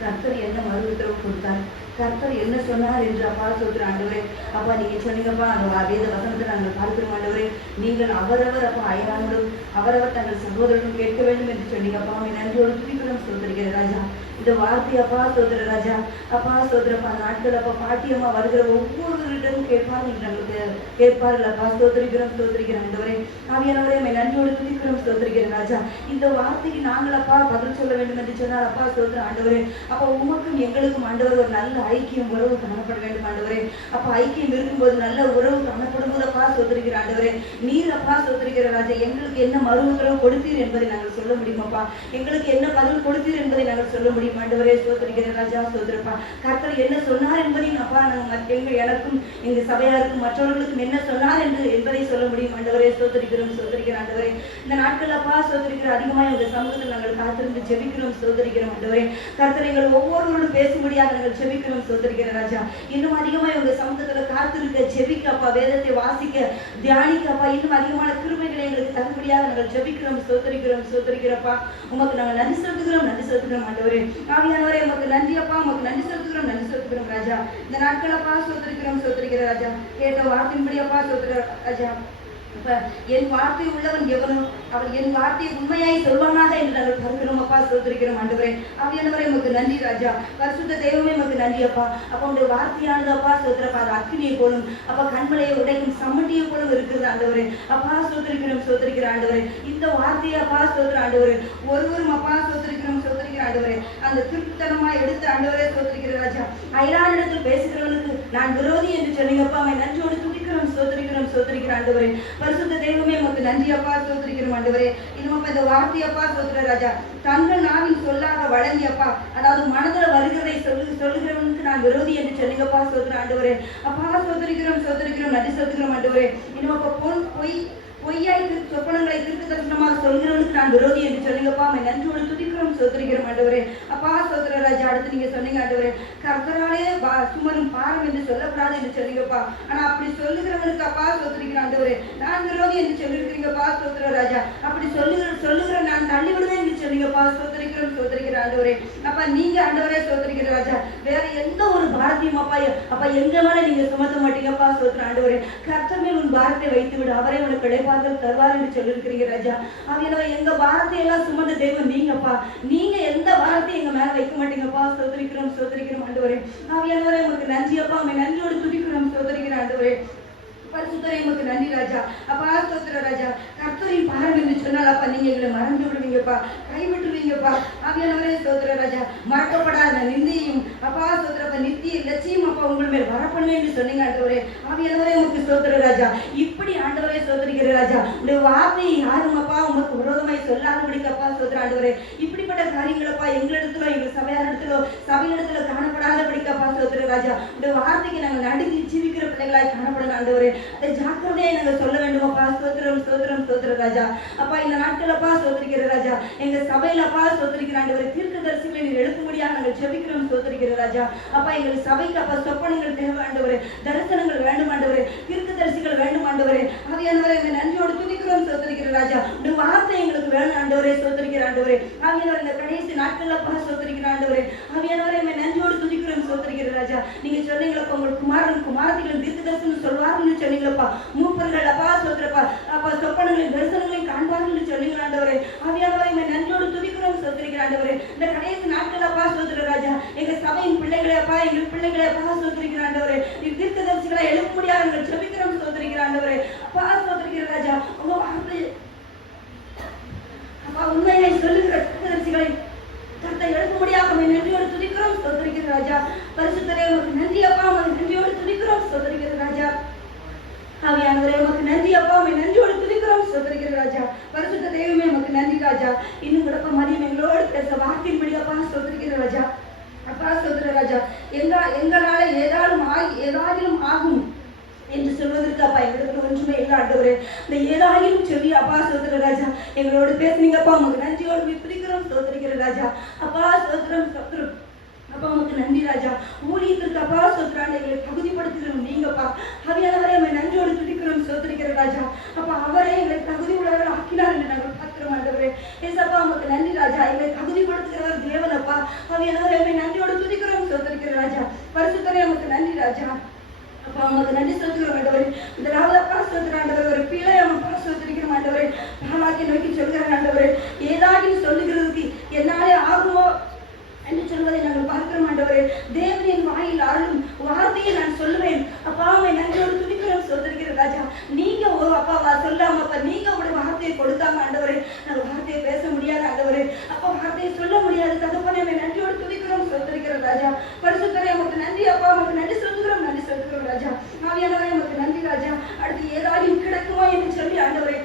கர்த்தர் என்ன மறு உத்தரவு கொடுத்தார், கர்த்தர் என்ன சொன்னார் என்று அப்பா சொல்கிற ஆண்டவரே. அப்பா நீங்க சொன்னீங்கப்பா அந்த வேத வசனத்தை நாங்கள் பார்க்கிறோம் ஆண்டவரே. நீங்கள் அவரவர் அப்பா அயலானோடும் அவரவர் தங்கள் சகோதரர்களும் கேட்க வேண்டும் என்று சொன்னீங்கப்பா. உம்மை நன்றியோடு துதிக்கிறோம் ஸ்தோத்திரிக்கிற ராஜா. இந்த வார்த்தை அப்பா ஸ்தோத்திர ராஜா. அப்பா ஸ்தோத்திரப்பா நாட்கள் அப்பா பாட்டியம்மா வருகிற ஒவ்வொருவரிடமும் கேட்பார்கள் அப்பா ஸ்தோத்திரிக்கிறோம் ஆண்டவரே. ஆவியானவரே உம்மை நன்றியோடு துதிக்கிறோம் ஸ்தோத்திரிக்கிற ராஜா. இந்த வார்த்தைக்கு நாங்கள் அப்பா பதில் சொல்ல வேண்டும் என்று சொன்னார் அப்பா ஸ்தோத்திர ஆண்டவரே. அப்பா உமக்கும் எங்களுக்கும் ஆண்டவர் ஒரு நல்ல ஐக்கியம் உறவு காணப்பட வேண்டும் ஆண்டவரே. அப்ப ஐக்கியம் இருக்கும்போது நல்ல உறவு காணப்படும் போது அப்பா ஸ்தோத்திரிக்கிற ஆண்டவரே. நீர் அப்பா ஸ்தோத்திரிக்கிற ராஜா எங்களுக்கு என்ன மறு உத்தரவு கொடுத்தீர் என்பதை நாங்கள் சொல்ல முடியுமாப்பா. எங்களுக்கு என்ன பதில் கொடுத்தீர் என்பதை நாங்கள் சொல்ல முடியும் ஆண்டவரே. ஸ்தோத்திரிக்கிற ராஜா ஸ்தோத்திரப்பா. கர்த்தர் என்ன சொன்னார் என்பதையும் அப்பா நாங்கள் எனக்கும் எங்க சபையாருக்கும் மற்றவர்களுக்கும் என்ன சொன்னார் என்பதை சொல்ல முடியும் ஆண்டவரே. ஸ்தோத்திரிக்கிற ஆண்டவரே. இந்த நாட்கள் அப்பா ஸ்தோத்திரிக்கிற அதிகமாக உங்க சமூகத்தில் நாங்கள் காத்திருந்து ஜெபிக்கிறோம் ஸ்தோத்திரிக்கிறோம் ஆண்டவரே. கர்த்தர் எங்கள் ஒவ்வொருவரோடும் பேசும்படியாக நாங்கள் ஜெபிக்கிறோம் ஸ்தோத்திரிக்கிற ராஜா. இன்னும் அதிகமா உங்க சமூகத்துல காத்திருக்க ஜெபிக்க அப்பா, வேதத்தை வாசிக்க தியானிக்க அப்பா இன்னும் அதிகமான கிருபைகளை எங்களுக்கு தரும்படியாக நாங்கள் ஜெபிக்கிறோம் ஸ்தோத்திரிக்கிறப்பா. உமக்கு நாங்கள் நன்றி செலுத்துகிறோம் ஆண்டவரே. ஆவியானவரே உமக்கு நன்றி அப்பா, உமக்கு நன்றி செலுத்துகிறோம் ராஜா. இந்த நாட்கள் அப்பா ஸ்தோத்திரிக்கிற ராஜா. கேட்ட வார்த்தையின்படி அப்பா ஸ்தோத்திர ராஜா. என் வார்த்தை உள்ளவன் எவனும் அவன் என் வார்த்தையை உண்மையாய் சொல்வானாக என்று நாங்கள் பார்க்கிறோம் அப்பா ஸ்தோத்திரிக்கிறோம் ஆண்டவரே. ஆவியானவரே உமக்கு நன்றி ராஜா. பரிசுத்த தெய்வமே உமக்கு நன்றி அப்பா. அப்ப உடைய வார்த்தையானது அப்பா ஸ்தோத்திரப்பா அது அக்கினியை போலும் அப்பா கண்மலையை உடைக்கும் சம்மட்டியை போலும் இருக்கிறது ஆண்டவரே. அப்பா ஸ்தோத்திரிக்கிற ஆண்டவரே. இந்த வார்த்தையை அப்பா ஸ்தோத்திர ஆண்டவரே ஒருவரும் அப்பா ஸ்தோத்திரிக்கிற ஆண்டவரே அந்த திருப்தித்தனமா எடுத்து ஆண்டவரே ஸ்தோத்திரிக்கிற ராஜா. அயலான இடத்தில் பேசுகிறவனுக்கு நான் விரோதி என்று சொன்னீங்கப்பா. அவன் நன்றியோடு துதிக்கிறோம் ஸ்தோத்திரிக்கிற ஆண்டவரே. பரிசுத்த தெய்வமே உமக்கு நன்றி அப்பா ஸ்தோத்திரிக்கிறோம் ஆண்டவரே. இன்னும் அப்பா இந்த வார்த்தை அப்பா ஸ்தோத்திர ராஜா தங்கள் நாவின் சொல்லாக வழங்கி அப்பா அதாவது மனதில் வருகிறதை சொல்லுகிறவனுக்கு நான் விரோதி என்று சொன்னீங்கப்பா ஸ்தோத்திர ஆண்டவரே. அப்பா ஸ்தோத்திரிக்கிறோம் நன்றி செலுத்துகிறோம் ஆண்டவரே. இன்னும் அப்பா பொய்யாய் சொப்பனங்களை திருக்கு தரிசனமாக சொல்கிறவனுக்கு நான் விரோதி என்று சொன்னீங்கப்பா. அவன் நன்றியோடு துதிக்கிறோம் ஸ்தோத்திரிக்கிறோம் ஆண்டவரே. அப்பா ஸ்தோத்திர ராஜா. அடுத்து நீங்க சொன்னீங்க ஆண்டவரே கர்த்தராலே சுமரும் பாரம் என்று சொல்லக்கூடாது என்று சொன்னீங்கப்பா. ஆனா அப்படி சொல்லுகிறவனுக்கு அப்பா ஸ்தோத்திரிக்கிற ஆண்டவரே நான் விரோதி என்று சொல்லியிருக்கிறீங்கப்பா ஸ்தோத்திர ராஜா. அப்படி சொல்லுகிற நான் தள்ளி விடுவேன் என்று சொன்னீங்கப்பா. ஸ்தோத்திரிக்கிற ஆண்டவரே. அப்பா நீங்க ஆண்டவரே ஸ்தோத்திரிக்கிற ராஜா வேற எந்த ஒரு பாரத்தையும் அப்பா எங்க மேல நீங்க சுமத்த மாட்டீங்கப்பா ஸ்தோத்திர ஆண்டவரே. கர்த்தர் மேல் உன் பாரத்தை வைத்து விடு, அவரை உனக்கு இளைப்பாறுதல் தருவார் என்று சொல்லியிருக்கிறீங்க ராஜா. ஆகையால எங்க பாரத்தை எல்லாம் சுமந்த தெய்வம் நீங்கப்பா. நீங்க எந்த பாரத்தையும் எங்க மேல வைக்க மாட்டீங்கப்பா. ஸ்தோத்திரிக்கிறோம் ஆண்டவரே. ஆவியானவரே உங்களுக்கு நன்றி அப்பா. அவன் நன்றியோடு துதிக்கிறோம் ஸ்தோத்திரிக்கிற ஆண்டவரே. பரிசுத்தரே உமக்கு நன்றி ராஜா. அப்பா ஸ்தோத்திர ராஜா. கர்த்தரின் பாரம் என்று சொன்னால் அப்பா நீங்க எங்களை மறந்து விடுவீங்கப்பா, கைவிட்டுருவீங்கப்பா. ஆவியானவரே ஸ்தோத்திர ராஜா. மறக்கப்படாத நிந்தையும் அப்பா ஸ்தோத்திரப்பா நித்திய லட்சியம் அப்பா உங்கள் மேல் வரப்பண்ணுவேன் என்று சொன்னீங்க ஆண்டவரே. ஆவியானவரே உமக்கு ஸ்தோத்திரம் ராஜா. இப்படி ஆண்டவரே ஸ்தோத்திரிக்கிற ராஜா. உடைய வார்த்தையை யாரும் அப்பா உமக்கு விரோதமாய் சொல்லாதபடிக்கப்பா ஸ்தோத்திரம் ஆண்டவரே. இப்படிப்பட்ட காரியங்களப்பா எங்களிடத்துல எங்கள் சபையாரிடத்திலோ சபையிடத்துல காணப்படாதபடிக்கப்பா ஸ்தோத்திரம் ராஜா. உடைய வார்த்தைக்கு நாங்கள் நடுங்கி ஜீவிக்கிற பிள்ளைகளாய் காணப்படணும் ஆண்டவரே. அதை ஜாக்கிரதையை நாங்கள் சொல்ல வேண்டுமப்பா. ஸ்தோத்திரம் ஸ்தோத்திரம் ஸ்தோத்திரம் ராஜா. அப்பா இந்த நாட்களப்பா ஸ்தோத்திரிக்கிற ராஜா. எங்க சபையிலப்பா ஸ்தோத்திரிக்கிற ஆண்டவரே. தீர்க்கதரிசிகளை நீர் எழுப்பும்படியாக நாங்கள் ஜெபிக்கிறோம் ஸ்தோத்திரிக்கிற ராஜா. அப்பா எங்கள் சபைக்கு அப்பா சொப்பனங்கள் தேவை ஆண்டவரே. தரிசனங்கள் வேண்டும் ஆண்டவரே. தீர்க்கதரிசிகள் வேண்டும் ஆண்டவரே. ஆவியானவரே எங்க நன்றியோடு துதிக்கிறோம் ஸ்தோத்திரிக்கிற ராஜா. உடைய வார்த்தை எங்களுக்கு வேணும் ஆண்டவரே. ஸ்தோத்திரிக்கிற ஆண்டவரே. ஆவியானவரே இந்த கடைசி நாட்களப்பா ஸ்தோத்திரிக்கிற ஆண்டவரே. ஆவியானவரே எங்க நன்றியோடு துதிக்கிறோம் ஸ்தோத்திரிக்கிற ராஜா. நீங்க சொன்னீங்களப்பா உங்கள் குமாரன் குமாரத்திகள் தீர்க்கதரிசனம் சொல்வார்கள் சொன்னீங்களப்பா. மூப்பர்கள் அப்பா ஸ்தோத்திரப்பா அப்பா சொப்பனங்களையும் தரிசனங்களையும் காண்பார்கள் சொன்னீங்க ஆண்டவரே. ஆவியானவரை எங்க நன்றியோடு துதிக்கிறோம் ஸ்தோத்திரிக்கிற ஆண்டவரே. இந்த கடைசி நாட்கள் அப்பா ஸ்தோத்திர ராஜா. எங்க சபையின் பிள்ளைகளை அப்பா எங்கள் பிள்ளைகளை அப்பா ஸ்தோத்திரிக்கிற ஆண்டவரே. நீ தீர்க்கதரிசிகளை எழுப்பும்படியாக நாங்கள் ஜெபிக்கிறோம் ஸ்தோத்திரிக்கிற ஆண்டவரே. அப்பா ஸ்தோத்திரிக்கிற ராஜா. உங்க வார்த்தை அப்பா உண்மையை சொல்லுகிற தீர்க்கதரிசிகளை கர்த்தா எழுப்பும்படியாக நன்றியோடு துதிக்கிறோம் ஸ்தோத்திரிக்கிற ராஜா. பரிசுத்தரே உமக்கு நன்றி அப்பா. உமக்கு நன்றியோடு துதிக்கிறோம் ஸ்தோத்திரிக்கிற ராஜா. ஆவியானவரே உமக்கு நன்றி அப்பா. நன்றியோடு துதிக்கிறோம் ஸ்தோத்திரிக்கிற ராஜா. பரிசுத்த தெய்வமே உமக்கு நன்றி ராஜா. இன்னும் கூட மதியம் எங்களோடு பேச வார்த்தையின்படி அப்பா ஸ்தோத்திரிக்கிற ராஜா. அப்பா ஸ்தோத்திர ராஜா. எங்களால ஏதாகிலும் ஆகும் என்று சொல்வதற்கு அப்பா எங்களுக்கு ஒன்றுமே இல்லை ஆண்டவரே. இந்த ஏதாகிலும் சொல்லி அப்பா ஸ்தோத்திர ராஜா எங்களோடு பேசுனீங்கப்பா. உமக்கு நன்றியோடு துதிக்கிறோம் ஸ்தோத்திரிக்கிற ராஜா. அப்பா ஸ்தோத்திரம் ஸ்தோத்திரம் அப்பா உமக்கு நன்றி ராஜா. ஊழியத்திற்கு அப்பா ஸ்தோத்திரம் எங்களை தகுதிப்படுத்துகிறோம் நீங்கப்பா. ஆவியானவரே உம்மை நன்றியோடு துதிக்கிறோம் ஸ்தோத்திரிக்கிற ராஜா. அப்பா அவரே எங்களை தகுதி உள்ளவர்கள் ஆக்கினார் என்று நாங்கள் பார்க்கிறோம் ஆண்டவரே. ஏசப்பா உமக்கு நன்றி ராஜா. எங்களை தகுதிப்படுத்துகிறவர் தேவனப்பா. ஆவியானவரே உம்மை நன்றியோடு துதிக்கிறோம் ஸ்தோத்திரிக்கிற ராஜா. பரிசுத்தரே உமக்கு நன்றி ராஜா. அப்பா உமக்கு நன்றி சொல்கிறோம் ஆண்டவரே. இந்த ராவலப்பா ஸ்தோத்திரம் ஆண்டவரே. ஒரு பிள்ளை அப்பா ஸ்தோத்திரிக்கிறோம் ஆண்டவரே. பாலாக்கி நோக்கி சொல்கிறார் ஆண்டவரே. ஏதாகிலும் சொல்லுகிறதுக்கு என்னாலே ஆகுமோ என்று சொல்வதை நாங்கள் பார்க்கிறோம் ஆண்டவரே. தேவனின் வாயில் அருளும் வார்த்தையை நான் சொல்லுவேன். அப்பா உம்மை நன்றியோடு துதிக்கிறோம் ஸ்தோத்திரிக்கிற ராஜா. நீங்க ஒரு அப்பாவா சொல்லாம அப்பா நீங்க உடைய வார்த்தையை கொடுத்தாங்க ஆண்டவரே. நாங்கள் வார்த்தையை பேச முடியாது ஆண்டவரே. அப்பா வார்த்தையை சொல்ல முடியாது தகப்பனே. உம்மை நன்றியோடு துதிக்கிறோம் ஸ்தோத்திரிக்கிற ராஜா. பரிசுத்தரே உமக்கு நன்றி அப்பா. உமக்கு நன்றி சொல்கிறோம் ராஜா. ஆவியானவரே உமக்கு நன்றி ராஜா. அடுத்து ஏதாவது கிடைக்குமோ என்று சொல்லி ஆண்டவரே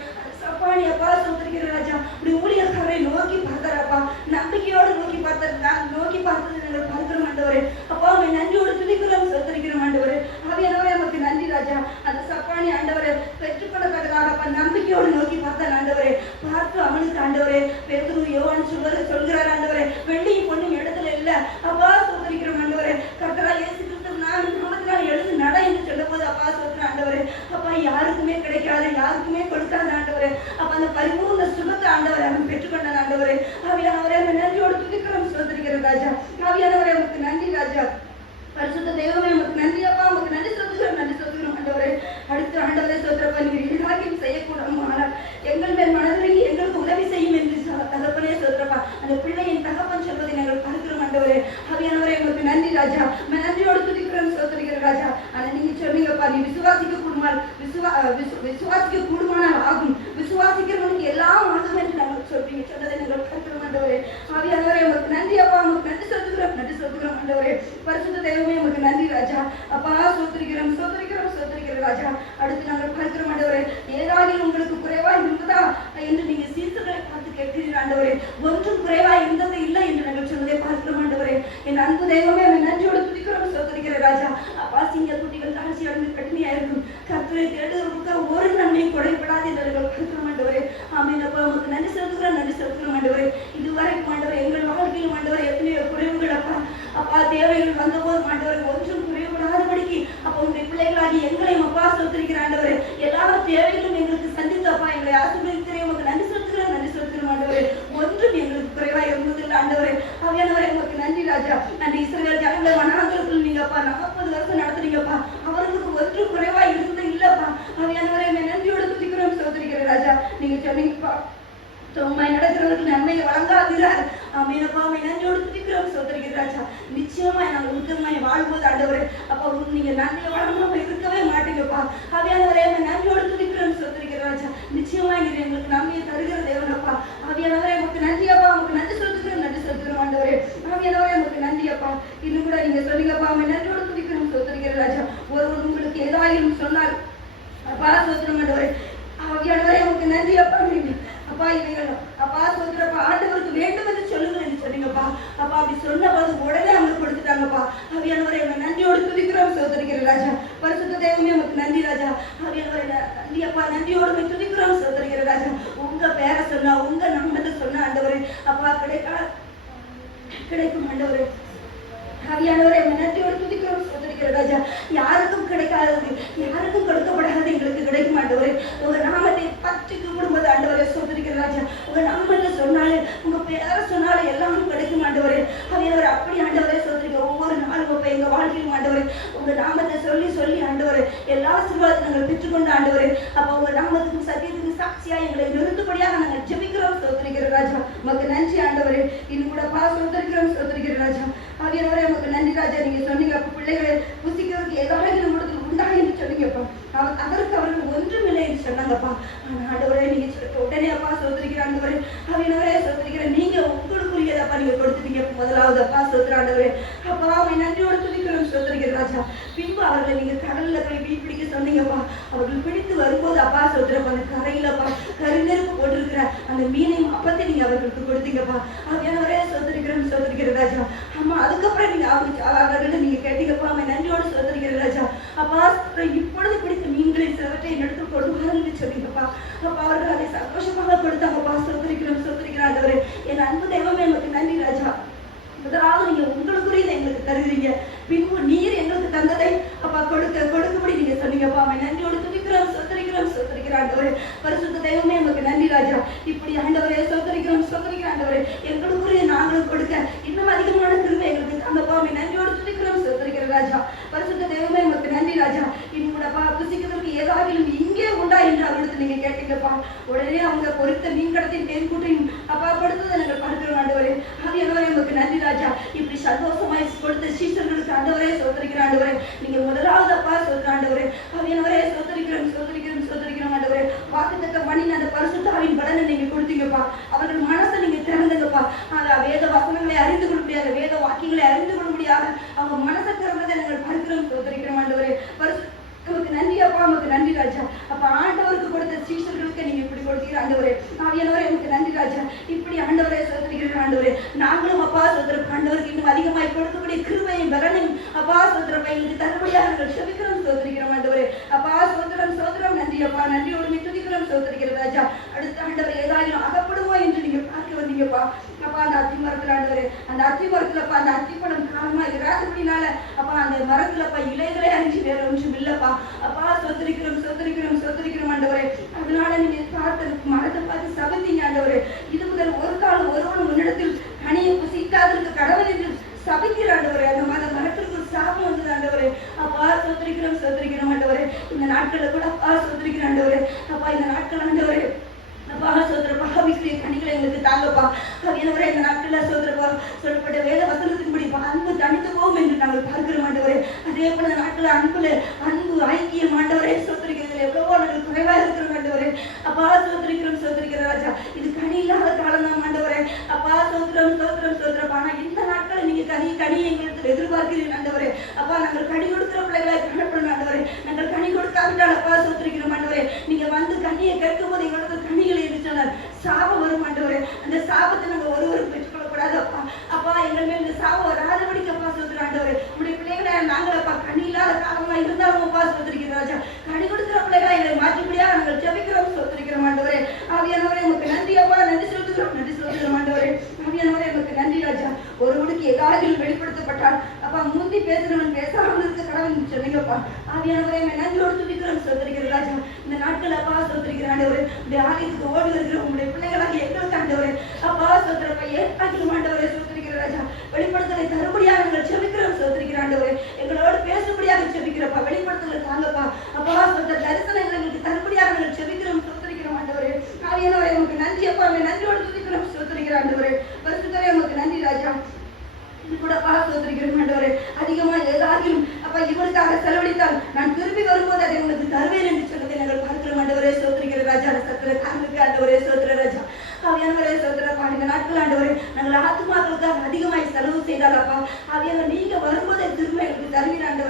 சப்பானி அப்பா ஸ்தோத்திரிக்கிற ராஜா. உடைய ஊழியக்காரரை நோக்கி பார்த்தாரப்பா. நம்பிக்கையோடு நோக்கி பார்த்தது நாங்கள் பார்க்கிறோம் ஆண்டவரே. அப்பா உம்மை நன்றியோடு துதிக்கிறோம் ஸ்தோத்திரிக்கிறோம் ஆண்டவரே. ஆவியானவரே உமக்கு நன்றி ராஜா. அந்த சப்பானி ஆண்டவரே பெற்றுக்கொள்ளத்தக்கதாக அப்பா நம்பிக்கையோடு நோக்கி பார்த்தான் ஆண்டவரே. பார்த்து அவனுக்கு ஆண்டவரே பேதுரு யோவான் சொல்கிறார் ஆண்டவரே. வெள்ளியும் பொண்ணும் இடத்துல இல்ல அப்பா ஸ்தோத்திரிக்கிறோம் ஆண்டவரே. கர்த்தராகிய இயேசு கிறிஸ்து நாமத்தினால் எழுந்து நட என்று சொல்லும் போது அப்பா ஸ்தோத்திரம் ஆண்டவரே. அப்பா யாருக்குமே கிடைக்காது யாருக்குமே கொடுக்காத ஆண்டவரே. அப்ப அந்த பரிபூர்ண சுகத்தை ஆண்டவரை அவன் பெற்றுக்கொண்டான் ஆண்டவரே. ஆவியானவரே அந்த நன்றியோடு துதிக்கிறோம் ஸ்தோத்திரிக்கிற ராஜா. ஆவியானவரே உமக்கு நன்றி ராஜா. பரிசுத்த தெய்வமே உமக்கு நன்றி அப்பா. உமக்கு நன்றி சொல்கிறோம் ஆண்டவரே. அடுத்த ஆண்டவரே ஸ்தோத்திரப்பா. நீர் எல்லாத்தையும் செய்யக்கூடாது ஆனால் எங்கள் மேல் மனதிறங்கி எங்களுக்கு உதவி செய்யும் என்று தகப்பனே ஸ்தோத்திரப்பா. அந்த பிள்ளையின் தகப்பன் சொல்வதை நாங்கள் பார்க்கிறோம் ஆண்டவரே. ஆவியானவரே உமக்கு நன்றி ராஜா. நன்றியோடு துதிக்கிறோம் ஸ்தோத்திரிக்கிற ராஜா. ஆனா நீங்க சொன்னீங்கப்பா நீ விசுவாசிக்க கூடுமானால் ஆகும். விசுவாசிக்கிறவனுக்கு எல்லாம் ஆகும் என்று நாங்கள் சொன்னதை நாங்கள் பார்க்கிறோம் ஆண்டவரே. ஆவியானவரே உமக்கு நன்றி அப்பா. உமக்கு நன்றி சொல்கிறோம் ஆண்டவரே. பரிசுத்த தெய்வமே உமக்கு நன்றி ராஜா. அப்பா ஸ்தோத்திரிக்கிறோம் ராஜா. அடுத்து நாங்கள் பார்க்கிறோம் ஆண்டவரே. ஏதாகிலும் உங்களுக்கு குறைவாய் இருந்ததா என்று நீங்க சீசர்களை பார்த்து கேட்கிறீர்கள் ஆண்டவரே. ஒன்றும் குறைவாய் இருந்தது இல்லை என்று நாங்கள் சொன்னதை பார்க்கிறோம் ஆண்டவரே. என் அன்பு தெய்வமே நன்றியோடு துதிக்கிறோம் ஸ்தோத்திரிக்கிற ராஜா. அப்பா சிங்க குட்டிகள் தாழ்ச்சி அடைந்து கடுமையா இருக்கும். கர்த்தரை தேடுவதற்கு ஒரு நன்மையும் குறைபடாது என்று நாங்கள் பார்க்கிறோம் ஆண்டவரே. ஆமென் அப்பா. உமக்கு நன்றி செலுத்துகிறோம் ஆண்டவரே. இதுவரைக்கும் ஆண்டவரே எங்கள் வாழ்க்கையில் ஆண்டவரே எத்தனையோ குறைவுகள் அப்பா அப்பா தேவைகள் வந்தபோது ஆண்டவரை ஒன்றும் குறைபடாதபடிக்கு அப்ப உங்களுடைய பிள்ளைகளாகி எங்களையும் அப்பா ஸ்தோத்திரிக்கிற ஆண்டவரே. எல்லா தேவைகளும் எங்களுக்கு சந்தித்து அப்பா எங்களை ஆசீர்வதிக்கிறேன். உமக்கு நன்றி செலுத்துகிறோம் ஆண்டவரே. ஒன்றும் எங்களுக்கு குறைவாய் இருந்ததில்லை ஆண்டவரே. ஆவியானவரே உமக்கு நன்றி ராஜா. நன்றி. இஸ்ரவேல் ஜனங்களை வனாந்தரத்தில் நீங்கப்பா 40 வருஷம் நடத்துறீங்கப்பா. அவர்களுக்கு ஒன்றும் குறைவாய் இருந்தது இல்லப்பா. ஆவியானவரே நன்றியோடு துதிக்கிறோம் ஸ்தோத்திரிக்கிற ராஜா. நீங்க சொன்னீங்கப்பா உம்மை நடக்கிறவர்களுக்கு நன்மையை வழங்காதீரார். ஆமெனப்பா. உம்மை நன்றியோடு துதிக்கிறோம் ஸ்தோத்திரிக்கிற ராஜா. நிச்சயமா நாங்கள் உத்தமமாய் வாழ்வோது ஆண்டவரே. அப்ப நீங்க நன்மையை வழங்காம இருக்கவே மாட்டீங்கப்பா. ஆவியானவரே நன்றியோடு துதிக்கிறோம் ஸ்தோத்திரிக்கிற ராஜா. நிச்சயமா நீங்க எங்களுக்கு நன்மையை தருகிற தேவனப்பா. ஆவியானவரே உமக்கு நன்றி அப்பா. உமக்கு நன்றி சொல்கிறோம் ஆண்டவரே. ஆவியானவரே உமக்கு நன்றி அப்பா. இன்னும் கூட நீங்க சொன்னீங்கப்பா. உம்மை நன்றியோடு துதிக்கிறோம் ஸ்தோத்திரிக்கிறோம் சோதரிக்கிற ராஜா. ஒருவர் உங்களுக்கு ஏதாயிலும் சொன்னால் அப்பா சோதரம் ஆண்டவரே, ஆவியானவரே உமக்கு நன்றி அப்பா. அப்பா இவைகள் அப்பா சோதரப்பா ஆண்டவருக்கு வேண்டும் என்று சொல்லுங்கள் என்று சொன்னீங்கப்பா. அப்பா அப்படி சொன்னபோது உடனே அவங்க கொடுத்துட்டாங்கப்பா. ஆவியானவரே உங்க நன்றியோடு துதிக்கிறோம் சோதரிக்கிற ராஜா. பரிசுத்த தெய்வமே உமக்கு நன்றி ராஜா. ஆவியானவரே நன்றி அப்பா, நன்றியோடு துதிக்கிறோம் சோதரிக்கிற ராஜா. உங்க பேரை சொன்னா உங்க நாமத்தை சொன்ன ஆண்டவரே அப்பா கிடைக்கும் ஆண்டவரே. ஆவியானவரே நன்றியோடு துதிக்கிறோம் சோதரிக்கிற ராஜா. யாருக்கும் கிடைக்காதது, யாருக்கும் கொடுக்கப்படாதது எங்களுக்கு கிடைக்கும் ஆண்டவரே. உங்க நாமத்தை பற்றி கும்பிடும்போது ஆண்டவரே சோதரிக்கிற ராஜா, உங்க நாமத்தை சொன்னாலே உங்க பேரை சொன்னாலே எல்லாரும் கிடைக்கும் ஆண்டவரே. ஆவியானவரே அப்படி ஆண்டவரே சோதரிக்க ஒவ்வொரு நாளும் அப்ப எங்க வாழ்க்கையும் ஆண்டவரே உங்க நாமத்தை சொல்லி சொல்லி ஆண்டவரே எல்லா ஆசீர்வாதத்தை நாங்கள் பெற்றுக்கொண்ட ஆண்டவரே. அப்ப உங்க நாமத்துக்கும் சத்தியத்துக்கும் சாட்சியா எங்களை நிறுத்துபடியாக நாங்கள் ஜெபிக்கிறோம் சோதரிக்கிற ராஜா. உமக்கு நன்றி ஆண்டவரே. இன்னும் கூட சோதரிக்கிறோம் சோதரிக்கிற ராஜா. ஆவியானவரே உமக்கு நன்றி ராஜா. நீங்க சொன்னீங்க அப்ப பிள்ளைகளை புசிக்கிறதுக்கு ஏதாவது நம்மளுக்கு உண்டா என்று சொன்னீங்கப்பா. அதற்கு அவர்கள் ஒன்றுமில்லை என்று சொன்னாங்கப்பா. ஆனா ஆண்டவரே நீங்க உடனே அப்பா சோதரிக்கிற ஆண்டவரே. ஆவியானவரே சோதரிக்கிற நீங்க உங்களுக்குரியதப்பா நீங்க கொடுத்துட்டீங்க முதலாவது அப்பா சோதர ஆண்டவரே. அப்பா அவன் நன்றியோடு துதிக்கிறோம் சோதரிக்கிற ராஜா. பின்பு அவர்களை நீங்க கடல்ல போய் மீன் பிடிக்க சொன்னீங்கப்பா. அவர்கள் பிடித்து வரும்போது அப்பா சோதரப்பா அந்த கரையிலப்பா கருநெருப்பு போட்டிருக்கிற அந்த மீனையும் அப்பத்தை நீங்க அவர்களுக்கு கொடுத்தீங்கப்பா. ஆவியானவரே சோதரிக்கிற ராஜா. ஆமா அதுக்கப்புறம் நீங்க அவர்கிட்ட நீங்க கேட்டீங்கப்பா. அவன் நன்றியோடு சோதரிக்கிற ராஜா. அப்பா இப்பொழுது பிடித்த மீன்களின் சிலவற்றை என்னிடத்தில் கொண்டு வரணும்னு சொன்னீங்கப்பா. அப்பா அவர்கள் அதை சந்தோஷமாக கொடுத்தாங்கப்பா. சோதரிக்கிற ஆண்டவரே. என் அன்பு தெய்வமே எனக்கு நன்றி ராஜா. முதலாவது நீங்க உங்களுக்குரியதை எங்களுக்கு தருகிறீங்க. பின்பு நீர் எங்களுக்கு தந்ததை அப்பா கொடுக்கும்படி நீங்க சொன்னீங்கப்பா. அவன் நன்றியோடு துதிக்கிறோம் சோதரிக்கிற ஆண்டவரே. பரிசுத்த தெய்வமே நமக்கு நன்றி ராஜா. இப்படி ஆண்டவரே சோதரிக்கிற ஆண்டவரே எங்களுக்குரிய நாங்களும் கொடுக்க இன்னும் அதிகமான திரும்ப எங்களுக்கு தந்தப்பா. அவன் நன்றியோடு துதிக்கிறோம் சோதரிக்கிற ராஜா. பரிசுத்த தெய்வமே நமக்கு நன்றி ராஜா. இன்னும் கூடப்பா புசிக்கிறதுக்கு ஏதாவது இங்கே உண்டா என்று அவர்களுக்கு நீங்க கேட்டீங்கப்பா. உடனே அவங்க பொறித்த மீன் கடத்தின் தேன் கூட்டையும் அப்பா கொடுத்ததை நாங்கள் பார்க்கிறோம் ஆண்டவரே. ஆவியானவரே நமக்கு நன்றி ராஜா. இப்படி சந்தோஷமாய் கொடுத்த சீசர்களுக்கு ஆண்டவரே சோதரிக்கிற ஆண்டவரே நீங்க முதலாவது அப்பா சொல்ற ஆண்டவரே. ஆவியானவரே சோதரிக்கிறோம் ஆண்டவரே. வாக்குத்தத்த பண்ணின அந்த பரிசுத்தாவின் பலனை நீங்க கொடுத்தீங்கப்பா. அவர்கள் மனசை நீங்க திறந்துங்கப்பா. வேத வசனங்களை அறிந்து கொள்ள முடியாது, வேத வாக்கியங்களை அறிந்து கொள்ள முடியாது. அவங்க மனசை திறந்ததை நாங்கள் பார்க்கிறோம் சோதரிக்கிறோம் ஆண்டவரே. நமக்கு நன்றி அப்பா, நமக்கு நன்றி ராஜா. அப்ப ஆண்டவருக்கு கொடுத்த சீஷர்களுக்கு நீங்க இப்படி கொடுத்தீங்க ஆண்டவரே. ஆவியானவரே நமக்கு நன்றி ராஜா. இப்படி ஆண்டவரே சோதரிக்கிற ஆண்டவரே நாங்களும் அப்பா சோதரம் ஆண்டவருக்கு இன்னும் அதிகமாய் கொடுக்கக்கூடிய கிருபையும் பலனையும் அப்பா சோதரம் எங்களுக்கு தருபடியாக நாங்கள் செபிக்கிறோம் சோதரிக்கிறோம் ஆண்டவரே. அப்பா சோதரம் நன்றி அப்பா. நன்றியோடு துதிக்கிறோம் சோதரிக்கிற ராஜா. அடுத்த ஆண்டவரை ஏதாவது அகப்படுமோ என்று நீங்க பார்க்க வந்தீங்கப்பா. அப்பா அந்த அத்தி மரத்துல ஆண்டவரே அந்த அத்தி மரத்துலப்பா அந்த அத்திப்பழம் காரணமா இராதபடினால அப்பா அந்த மரத்துலப்பா இலைகளே அழிஞ்சு வேற ஒன்றும் இல்லப்பா. அப்பா சோதரிக்கிறோம் ஆண்டவரே. அதனால நீங்க பார்த்து மரத்தை பார்த்து சபித்தீங்க ஆண்டவரே. இது முதல் ஒரு காலம் ஒருவன் முன்னிடத்தில் கனியை புசிக்காதற்கு கடவுள் என்று சபிக்கிற ஆண்டவரே. அந்த மரத்திற்கு ஒரு சாபம் வந்தது ஆண்டவரே. அப்பா சோதரிக்கிறோம் ஆண்டவரே. இந்த நாட்கள்ல கூட அப்பா சோதரிக்கிற ஆண்டவரே. அப்பா இந்த நாட்கள் ஆண்டவரே அப்பா சோதரப்பா ஆவிக்குரிய கனிகளை எங்களுக்கு தாங்கப்பா. ஆவியானவரே இந்த நாட்கள்ல சோதரப்பா சொல்லப்பட்ட வேத வசனத்தின்படி அன்பு தனித்து போகும் என்று நாங்கள் பார்க்கிறோம் ஆண்டவரே. அதே போல இந்த நாட்கள் அன்பு ஐக்கியம் ஆண்டவரே சோதரிக்கிறதுல எவ்வளவோ நாங்கள் குறைவா இருக்கிறோம் ஆண்டவரே. அப்பா சோதரிக்கிற ராஜா. இது கனி இல்லாத காலம் தான் ஆண்டவரே. அப்பா சோதரம் ஆனா இந்த நாட்கள் நீங்க கனி எங்களுக்கு எதிர்பார்க்கிறீர்கள் ஆண்டவரே. அப்பா நாங்கள் கனி கொடுக்கிற பிள்ளைகளை காணப்படும் ஆண்டவரே. நாங்கள் கனி கொடுக்காவிட்டால் அப்பா சோதரிக்கிறோம் ஆண்டவரே. நீங்க வந்து கனியை கேட்கும் போது எங்களுக்கு கனிகளை சாபம் வரும் ஆண்டவரே. அந்த சாபத்தை நாங்க ஒருவரும் பெற்றுக்கொள்ளக்கூடாது அப்பா. அப்பா எங்கள் மேல் இந்த சாபம் வராதபடிக்கு அப்பா சொல்ற ஆண்டவரே. உங்களுடைய பிள்ளைகளை நாங்கள் அப்பா கனி இல்லாத காலமா இருந்தாலும் அப்பா சோதரிக்கிற ராஜா. கனி கொடுக்கிற பிள்ளைகளை எங்களை மாற்றிப்படியா நாங்கள் ஜெபிக்கிறோம் சோதரிக்கிறோம் ஆண்டவரே. ஆவியானவரே உங்களுக்கு நன்றி அப்பா. நன்றி செலுத்துகிறோம் ஆண்டவரே. ஆவியானவரே உங்களுக்கு நன்றி ராஜா. ஒருவனுக்கு ஏதாவது வெளிப்படுத்தப்பட்டால் அப்பா முந்தி பேசுறவன் பேசாமல் இருக்க கடவுள் சொன்னீங்கப்பா. ஆவியானவரே நன்றியோடு துதிக்கிறோம் சோதரிக்கிற ராஜா. இந்த நாட்கள் அப்பா சோதரிக்கிற ஆண்டவரே உடைய ஆலயத்துக்கு ஓடி வருகிற உங்களுடைய பிள்ளைகளாக எங்களுக்கு ஆண்டவரே அப்பா சோதரப்பா ஏற்பாக்கிலும் ஆண்டவரே சோதரிக்கிற ராஜா. வெளிப்படுத்தலை தருபடியாக நாங்கள் செபிக்கிறோம் சோதரிக்கிற ஆண்டவரே. எங்களோடு பேசும்படியாக செபிக்கிறப்பா. வெளிப்படுத்தலை தாங்கப்பா. அப்பா சோதர தரிசனங்களை எங்களுக்கு தருபடியாக நாங்கள் செபிக்கிறோம் சோதரிக்கிறோம் ஆண்டவரே. ஆவியானவரே உங்களுக்கு நன்றி அப்பா. நன்றியோடு துதிக்கிறோம் சோதரிக்கிற ஆண்டவரே. பரிசுத்தரே உங்களுக்கு நன்றி ராஜா. இது கூட சோதரிக்கிறோம் ஆண்டவரே. அதிகமா ஏதாகிலும் அப்பா இவனுக்காக செலவழித்தால் நான் திரும்பி வரும்போது அதை உங்களுக்கு தருவேன் என்று சொன்னதை நாங்கள் பார்க்கிறோம் ஆண்டவரே. சோதரிக்கிற ராஜா. சத்திர காரணத்துக்கு ஆண்டவரே சோதர ராஜா. ஆவியானவரே சோதரப்பா இந்த நாட்கள் ஆண்டவரே நாங்கள் ஆத்துமாக்களுக்காக அதிகமாய் செலவு செய்தால் அப்பா ஆவியான நீங்க வரும்போதை திரும்ப எங்களுக்கு தருவீர் ஆண்டவரே.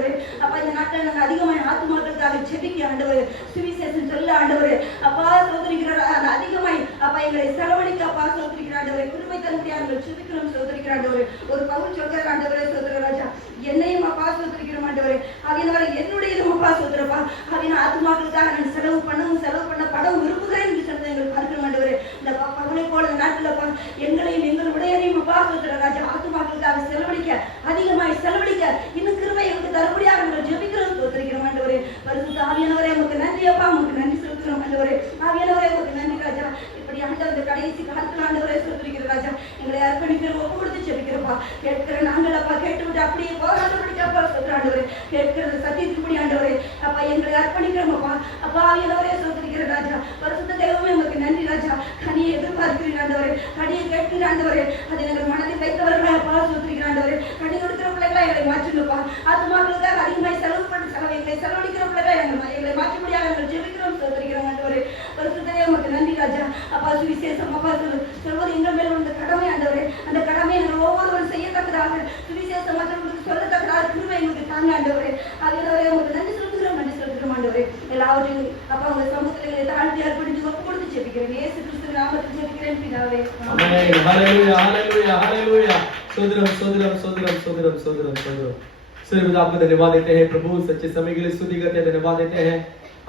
நாங்கள் அதிகமான ஆத்துமாக்களுக்காக ஜெபிக்க ஆண்டவரே, சுவிசேஷம் சொல்ல ஆண்டவரே, அப்பா சோதரிக்கிறார் அதிகமாய் அப்பா எங்களை செலவழிக்க அப்பா சோதரிக்கிற ஆண்டவரே, கிருபை தரும்படியாக நாங்கள் ஜெபிக்கிறோம் சோதரிக்கிற ஆண்டவரே. ஒரு பவுல் சொல்கிற ஆண்டவரே சோதர ராஜா, என்னையும் அப்பா சோதரிக்கிறோம் ஆண்டவரே, ஆகியவரை என்னுடையதும் அப்பா சோதரப்பா, ஆகிய ஆத்துமாக்களுக்காக நான் செலவு பண்ண படம் விரும்புகிறேன் என்று சொன்னதை எங்களுக்கு பார்க்கிறோம் ஆண்டவரே. இந்த பகலை போல நாட்டிலப்பா எங்களையும் எங்களுடையதையும் அப்பா சோதர ராஜா ஆத்துமாக்களுக்காக செலவழிக்க, அதிகமாய் செலவழிக்க இன்னும் கிருபை எங்களுக்கு தரும்படியாக நாங்கள் ஜெபிக்கிறோம் சோதரிக்கிறோம் ஆண்டவரே. பரிசுத்த ஆவியானவரே உங்களுக்கு நன்றி அப்பா, உங்களுக்கு நன்றி செலுத்துகிறோம் ஆண்டவரே. ஆவியானவரே உங்களுக்கு நன்றி ராஜா. இப்படி ஆண்டவர் இந்த கடைசி காலத்தில் ஆண்டவரே சோதரிக்கிற ராஜா, எங்களை அர்ப்பணிக்கிற ஒப்பு கொடுத்து ஜெபிக்கிறப்பா. கேட்கிற நாங்கள் அப்பா கேட்டுவிட்டு அப்படியே போராட்டப்படிக்கப்பா சொல்ற ஆண்டவரே, கேட்கிறது சத்தியத்தின்படி ஆண்டவரே அப்பா எங்களை அர்ப்பணிக்கிறோம்ப்பா. அப்பா ஆவியானவரே சோதரிக்கிற ராஜா, பரிசுத்த தெய்வமே உங்களுக்கு நன்றி ராஜா. கனியை எதிர்பார்க்கிறீங்க ஆண்டவரே, கனியை கேட்கிற ஆண்டவரே, அதை நாங்கள் மனதில் வைத்தவர்களை அப்பா சோதரிக்கிற ஆண்டவரே. கனி கொடுக்கிற பிள்ளைகளா எங்களை மாற்றுங்கப்பா. ஆத்துமாக்களுக்காக அதிகமாய் எங்களை செலவழிக்கிற பிள்ளைகளா எங்களை மாற்ற முடியாது நாங்கள் ஜெபிக்கிறோம் சோதரிக்கிறோம் ஆண்டவரே. பரிசுத்த உங்களுக்கு நன்றி ராஜா. அப்பா சுவிசேஷம் அப்பா சொல்வது எங்கள் மேல் உள்ள கடமை ஆண்டவரே, அந்த கடமையை நாங்கள் ஒவ்வொருவரும் செய்யத்தக்கதாக சுவிசேஷம் மற்றவர்களுக்கு சொல்லத்தக்கதாக கிருபை எங்களுக்கு தாங்க ஆண்டவரே. ஆகியவரே உங்களுக்கு நன்றி செலுத்துகிறோம் ஆண்டவரே. எல்லாவற்றையும் அப்பா உங்க சமூகத்தில் தாழ்த்தி அர்ப்பணித்து ஒப்பு கொடுத்து ஜெபிக்கிறேன். இயேசு கிறிஸ்துவின் நாமத்தில் ஜெபிக்கிறேன் பிதாவே. ஆமென். ஹalleluya ஹalleluya ஹalleluya. सोदरम सोदरम सोदरम सोदरम सोदरम सोदरम सिर्फ आपको धन्यवाद देते हैं प्रभु, सच्चे समय के लिए स्तुति करते हैं, धन्यवाद देते हैं।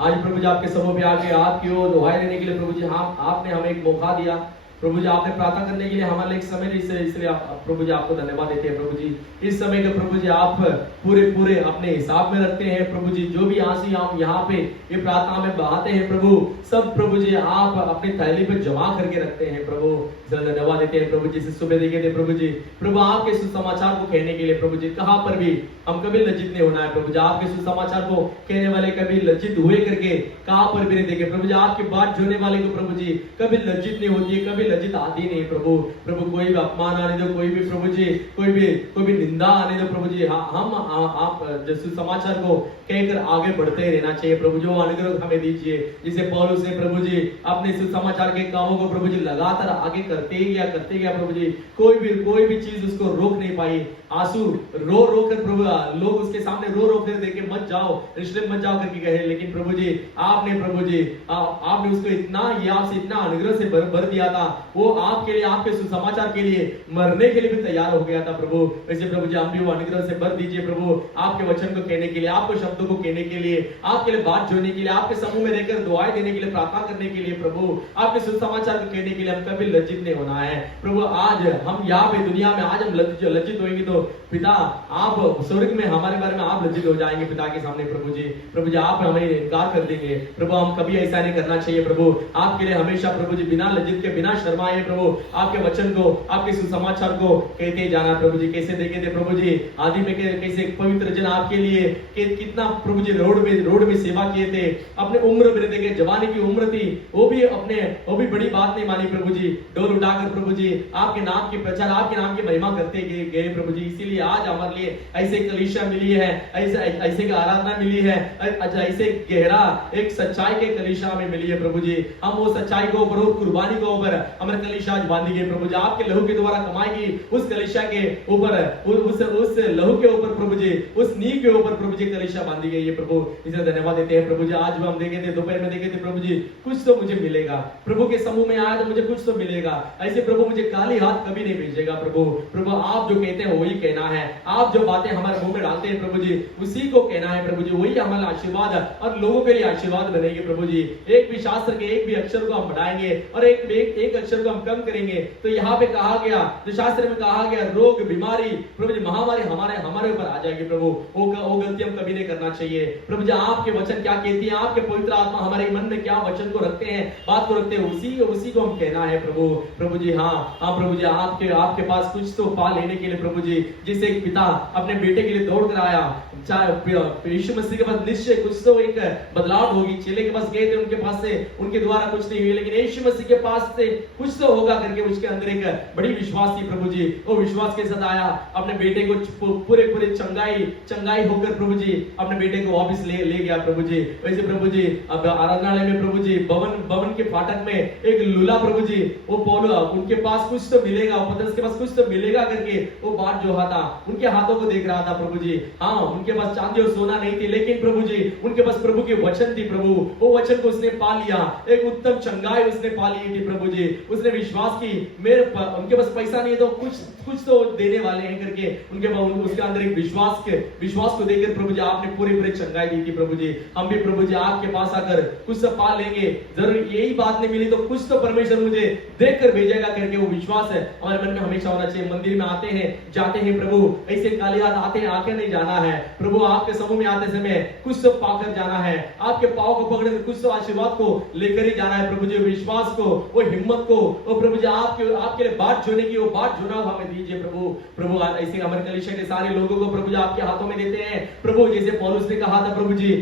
आज प्रभु जी आपके समूह पे आके आपकी ओर दुहाई देने के लिए प्रभु जी आपने हमें एक मौका दिया प्रभु जी, आपने प्रार्थना करने के लिए हमारे लिए एक समय इसलिए प्रभु जी आपको धन्यवाद देते हैं। प्रभु जी इस समय के प्रभु जी आप पूरे अपने हिसाब में रखते हैं प्रभु जी। जो भी आंसू हम यहाँ पे ये प्रार्थना में बहाते हैं प्रभु, सब प्रभु जी आप अपनी थैली पे जमा करके रखते हैं प्रभु। धन्यवाद देते हैं प्रभु जी। सुबह देखे थे प्रभु जी, प्रभु आपके सुसमाचार को कहने के लिए प्रभु जी कहाँ पर भी हम कभी लज्जित नहीं होना है प्रभु जी। आपके सुसमाचार को कहने वाले कभी लज्जित हुए करके कहाँ पर भी नहीं देखे प्रभु जी। आपकी बात जोड़ने वाले को प्रभु जी कभी लज्जित नहीं होती है, कभी लज्जित आती नहीं प्रभु। प्रभु कोई भी अपमान आने दो, कोई भी प्रभु जी कोई भी निंदा आने दो प्रभु जी, हम आप सुसमाचार को कहकर आगे बढ़ते रहना चाहिए प्रभु। जो अनुग्रह हमें दीजिए, जिसे पौलुस ने प्रभु जी अपने सुसमाचार के कामों को प्रभु जी लगातार आगे करते गया प्रभु जी। कोई भी चीज उसको रोक नहीं पाई। आंसू रो कर प्रभु लोग उसके सामने रो कर देखे मत जाओ, रिश्ते मत जाओ करके कहे, लेकिन प्रभु जी आपने प्रभु जी आपने उसको इतना आपसे इतना अनुग्रह से भर दिया था, वो आपके लिए आपके सुसमाचार के लिए मरने के लिए भी तैयार हो गया था प्रभु। वैसे प्रभु जी हम भी वो अनुग्रह से भर दीजिए प्रभु, आपके वचन को कहने के लिए, आपके शब्दों को कहने के लिए, आपके लिए बात जोड़ने के लिए, आपके समूह में रहकर दुआएं देने के लिए, प्रार्थना करने के लिए प्रभु, आपके सुसमाचार को कहने के लिए हम कभी लज्जित नहीं होना है प्रभु। आज हम यहाँ पे दुनिया में आज हम लज्जित होंगे तो पिता आप स्वर्ग में हमारे बारे में आप लज्जित हो जाएंगे पिता के सामने प्रभु जी। प्रभु जी आप हमें इनकार कर देंगे प्रभु, हम कभी ऐसा नहीं करना चाहिए प्रभु। आपके लिए हमेशा प्रभु जी बिना लज्जित के बिना शर्माए प्रभु आपके वचन को, आपके सुसमाचार को कहते जाना प्रभु जी। कैसे देखे थे प्रभु जी आदि में कैसे पवित्र जन आपके लिए कितना प्रभु जी रोड में सेवा किए थे, अपने उम्र में देखे जवानी की उम्र थी, वो भी बड़ी बात नहीं मानी प्रभु जी। डोल उठाकर प्रभु जी आपके नाम की प्रचार, आपके नाम की महिमा करते गए प्रभु जी। इसीलिए आज हमारे लिए ऐसे कलीसिया मिली है, ऐसे आराधना मिली है, ऐसे गहरा एक सच्चाई के कलीसिया में मिली है प्रभु जी। हम वो सच्चाई को ऊपर और कुर्बानी को ऊपर हमारे कलीसिया आज बांधी गई प्रभु जी। आपके लहू के द्वारा कमाई गई उस कलीसिया के ऊपर, उस लहू के ऊपर प्रभु जी, उस नींव के ऊपर प्रभु जी कलीसिया बांधी गई है प्रभु। इसलिए धन्यवाद देते हैं प्रभु जी। आज भी हम देखे थे, दोपहर में देखे थे प्रभु जी, कुछ तो मुझे मिलेगा प्रभु के समूह में आया तो मुझे कुछ तो मिलेगा। ऐसे प्रभु मुझे खाली हाथ कभी नहीं भेजेगा प्रभु। प्रभु आप जो कहते हैं वही कहना है, आप जो बातें हमारे मुंह में डालते हैं प्रभु जी उसी को कहना है प्रभु जी। वही हमारा आशीर्वाद और लोगों के लिए आशीर्वाद बनेंगे प्रभु जी। एक भी शास्त्र के एक भी अक्षर को हम बढ़ाएंगे और एक अक्षर को हम कम करेंगे तो यहाँ पे कहा गया, जो शास्त्र में कहा गया रोग बीमारी प्रभु जी महामारी हमारे ऊपर आ जाएगी प्रभु। वो गलती हम कभी नहीं करना चाहिए प्रभु जी। आपके वचन क्या कहती है, आपके पवित्र आत्मा हमारे मन में क्या वचन को रखते हैं, बात को रखते हैं, उसी को हम कहना है प्रभु। प्रभु जी हाँ प्रभु जी आपके पास कुछ तो पा लेने के लिए प्रभु जी, जिसे एक पिता अपने बेटे के लिए दौड़ कर आया, चाहे यीशु मसीह के पास निश्चय कुछ तो एक बदलाव होगी। चेले के पास गए थे, उनके पास से उनके द्वारा कुछ नहीं हुई, लेकिन यीशु मसीह के पास से कुछ तो होगा करके उसके अंदर एक बड़ी विश्वास थी प्रभु जी। वो विश्वास के साथ आया, अपने बेटे को पूरे चंगाई होकर प्रभु जी अपने बेटे को वापस ले गया प्रभु जी। वैसे प्रभु जी अब आराधनालय में प्रभु जी भवन के फाटक में एक लूला प्रभु जी, वो पौलुस उनके पास कुछ तो मिलेगा, पतरस के पास कुछ तो मिलेगा करके वो बात जो था उनके हाथों को देख रहा था प्रभु जी। हाँ, उनके पास चांदी और सोना नहीं थी, लेकिन प्रभु जी उनके पास प्रभु की वचन थी प्रभु। वो वचन को उसने पा लिया, एक उत्तम चंगाई उसने पा ली थी प्रभु जी। उसने विश्वास की उनके पास पैसा नहीं है तो कुछ तो देने वाले हैं करके उनके पास उसके अंदर एक विश्वास को देकर प्रभु जी आपने पूरी चंगाई दी थी प्रभु जी। हम भी प्रभु जी आपके पास आकर कुछ तो पा लेंगे, जरूर यही बात नहीं मिली तो कुछ तो परमेश्वर मुझे देकर भेजेगा करके वो विश्वास है हमारे मन में हमेशा होना चाहिए। मंदिर में आते हैं जाते हैं प्रभु, ऐसे खाली हाथ आके नहीं जाना है प्रभु। आपके समूह में आते समय कुछ तो पाकर जाना है, आपके पाँव को पकड़कर कुछ तो आशीर्वाद को लेकर ही जाना है प्रभु जी। विश्वास को, वो हिम्मत को, वो प्रभु जी आपके लिए बात जोने की वो बात जोना हमें दीजिए प्रभु। ऐसे हमारे कलीसिया के सारे लोगों को प्रभु जी आपके हाथों में देते हैं प्रभु। जैसे पौलुस ने कहा था प्रभु जी,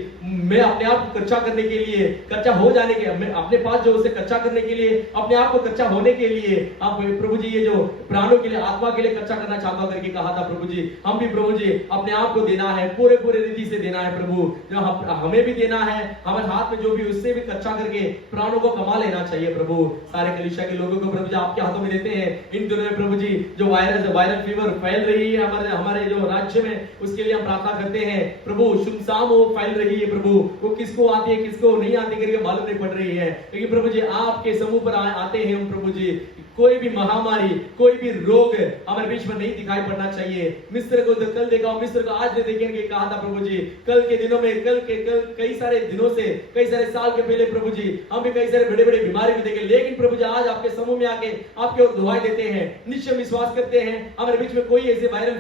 मैं अपने आप को कच्चा करने के लिए, कच्चा हो जाने के, अपने पास जो उसे कच्चा करने के लिए, अपने आप को कच्चा होने के लिए आप प्रभु जी ये जो प्राणों के लिए, आत्मा के लिए कच्चा करना चाहता करके कहा था प्रभु जी। हम भी प्रभु जी अपने आप को देना है, पूरे रीति से देना है प्रभु। जो हमें भी देना है, हमारे हाथ में जो भी उससे भी कच्चा करके प्राणों को कमा लेना चाहिए प्रभु। सारे कलीसिया के लोगों को प्रभु जी आपके हाथों में देते हैं। इन दिनों में प्रभु जी जो वायरल फीवर फैल रही है हमारे जो राज्य में, उसके लिए हम प्रार्थना करते हैं प्रभु। सुमसाम वो फैल रही है प्रभु, वो किसको आती है किसको नहीं आती करके मालूम नहीं पड़ रही है, लेकिन प्रभु जी आपके समूह पर आते हैं हम प्रभु जी। कोई भी महामारी, कोई भी रोग हमारे बीच में नहीं दिखाई पड़ना चाहिए। मिस्र को कल देखा, मिस्र को आज देखेंगे कहा था प्रभु जी। कल के दिनों में कल कई सारे दिनों से, कई सारे साल के पहले प्रभु जी हम भी कई सारे बड़े बीमारी भी देखे, लेकिन प्रभु जी आज आपके समूह में आके आपके ओर दुआएं देते हैं, निश्चय विश्वास करते हैं हमारे बीच में कोई ऐसे वायरल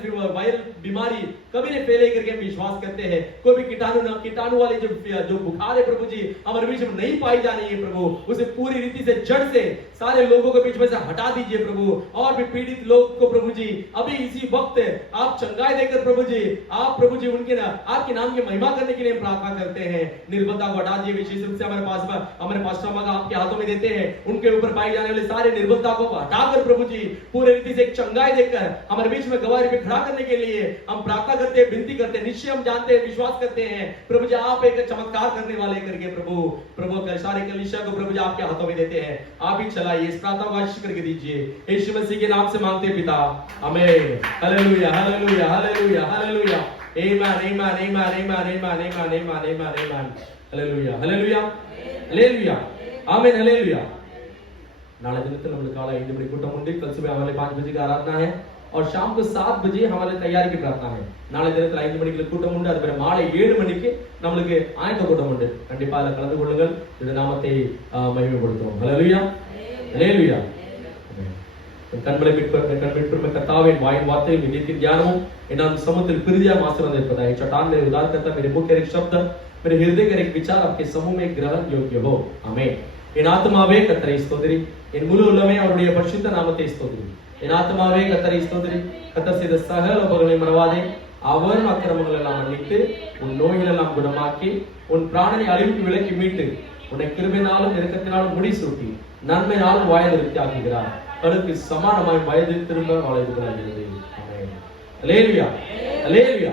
बीमारी कभी नहीं फैले करके हम विश्वास करते हैं। कोई भी कीटाणु वाली जो बुखार है प्रभु जी हमारे बीच में नहीं पाई जानी है प्रभु। उसे पूरी रीति से जड़ से सारे लोगों के बीच में से हटा दीजिए प्रभु। और भी पीड़ित लोग को प्रभु जी अभी इसी वक्त आप चंगाई देकर प्रभु जी, आप प्रभु जी उनके आपके नाम की महिमा करने के लिए प्रार्थना करते हैं। निर्बलता को हटा दिए, विशेष रूप से हमारे पास आपके हाथों में देते हैं। उनके ऊपर पाई जाने वाले सारे निर्बलता को हटाकर प्रभु जी पूरे रीति से एक चंगाई देकर हमारे बीच में गवाही पे खड़ा करने के लिए हम प्रार्थना करते हैं, विनती करते हैं। निश्चय हम जानते हैं, विश्वास करते हैं प्रभु जी आप एक चमत्कार करने वाले करके प्रभु सारे कलीसिया को प्रभु जी आपके हाथों में देते हैं। आप ही चलाइए, इस प्रार्थना को आशीष करके दीजिए यीशु मसीह के नाम से मांगते हैं पिता, आमीन। हालेलुया हालेलुया हालेलुया हालेलुया, आमीन आमीन आमीन आमीन आमीन आमीन आमीन आमीन आमीन, हालेलुया हालेलुया हालेलुया, आमीन हालेलुया। नाले दिन हम काला 5 मणि कूटम उंडी, कल सुबह हमारे 5 बजे का आराधना है और शाम को 7 बजे हमारे तैयारी की प्रार्थना है। नाले दिन 5 மணிக்கு கூட்டம் உண்டு, அதுக்கு மாலை 7 மணிக்கு நமக்கு ஆயத்த கூட்டம் உண்டு. கண்டிப்பா அதில் கலந்து கொள்ளுங்கள், இந்த நாமத்தை மகிமைப்படுத்துவோம். ஹல்லேலூயா ஹல்லேலூயா. கண்களை விட்டு கர்த்தாவின் வாயின் வார்த்தையில் நித்திய தியானமும் என் समुद्र प्रिया आशीर्वाद देता है। चट्टान में उदार करता, मेरे मुख के एक शब्द, मेरे हृदय के एक विचार आपके समूह में ग्रहण योग्य हो, आमीन। என் ஆத்மாவே கர்த்தரை ஸ்தோத்திரி, என் முழு உள்ளமே அவருடைய பரிசுத்த நாமத்தை ஸ்தோத்திரி. என் ஆத்மாவே கர்த்தரை ஸ்தோத்திரி, கர்த்தர் செய்த சகல உபகாரங்களை மறவாதே. அவர் அக்கிரமங்கள் எல்லாம் மன்னித்து, உன் நோய்கள் எல்லாம் குணமாக்கி, உன் பிராணனை அழிவுக்கு விலக்கி மீட்டு, உன்னை கிருபையினாலும் இரக்கத்தினாலும் முடிசூட்டி, நன்மையினாலும் வாயை திருப்தியாக்குகிறார். அவருக்கு சமானமாய் வயது திரும்ப வாழ இருக்கிறார். அல்லேலூயா அல்லேலூயா.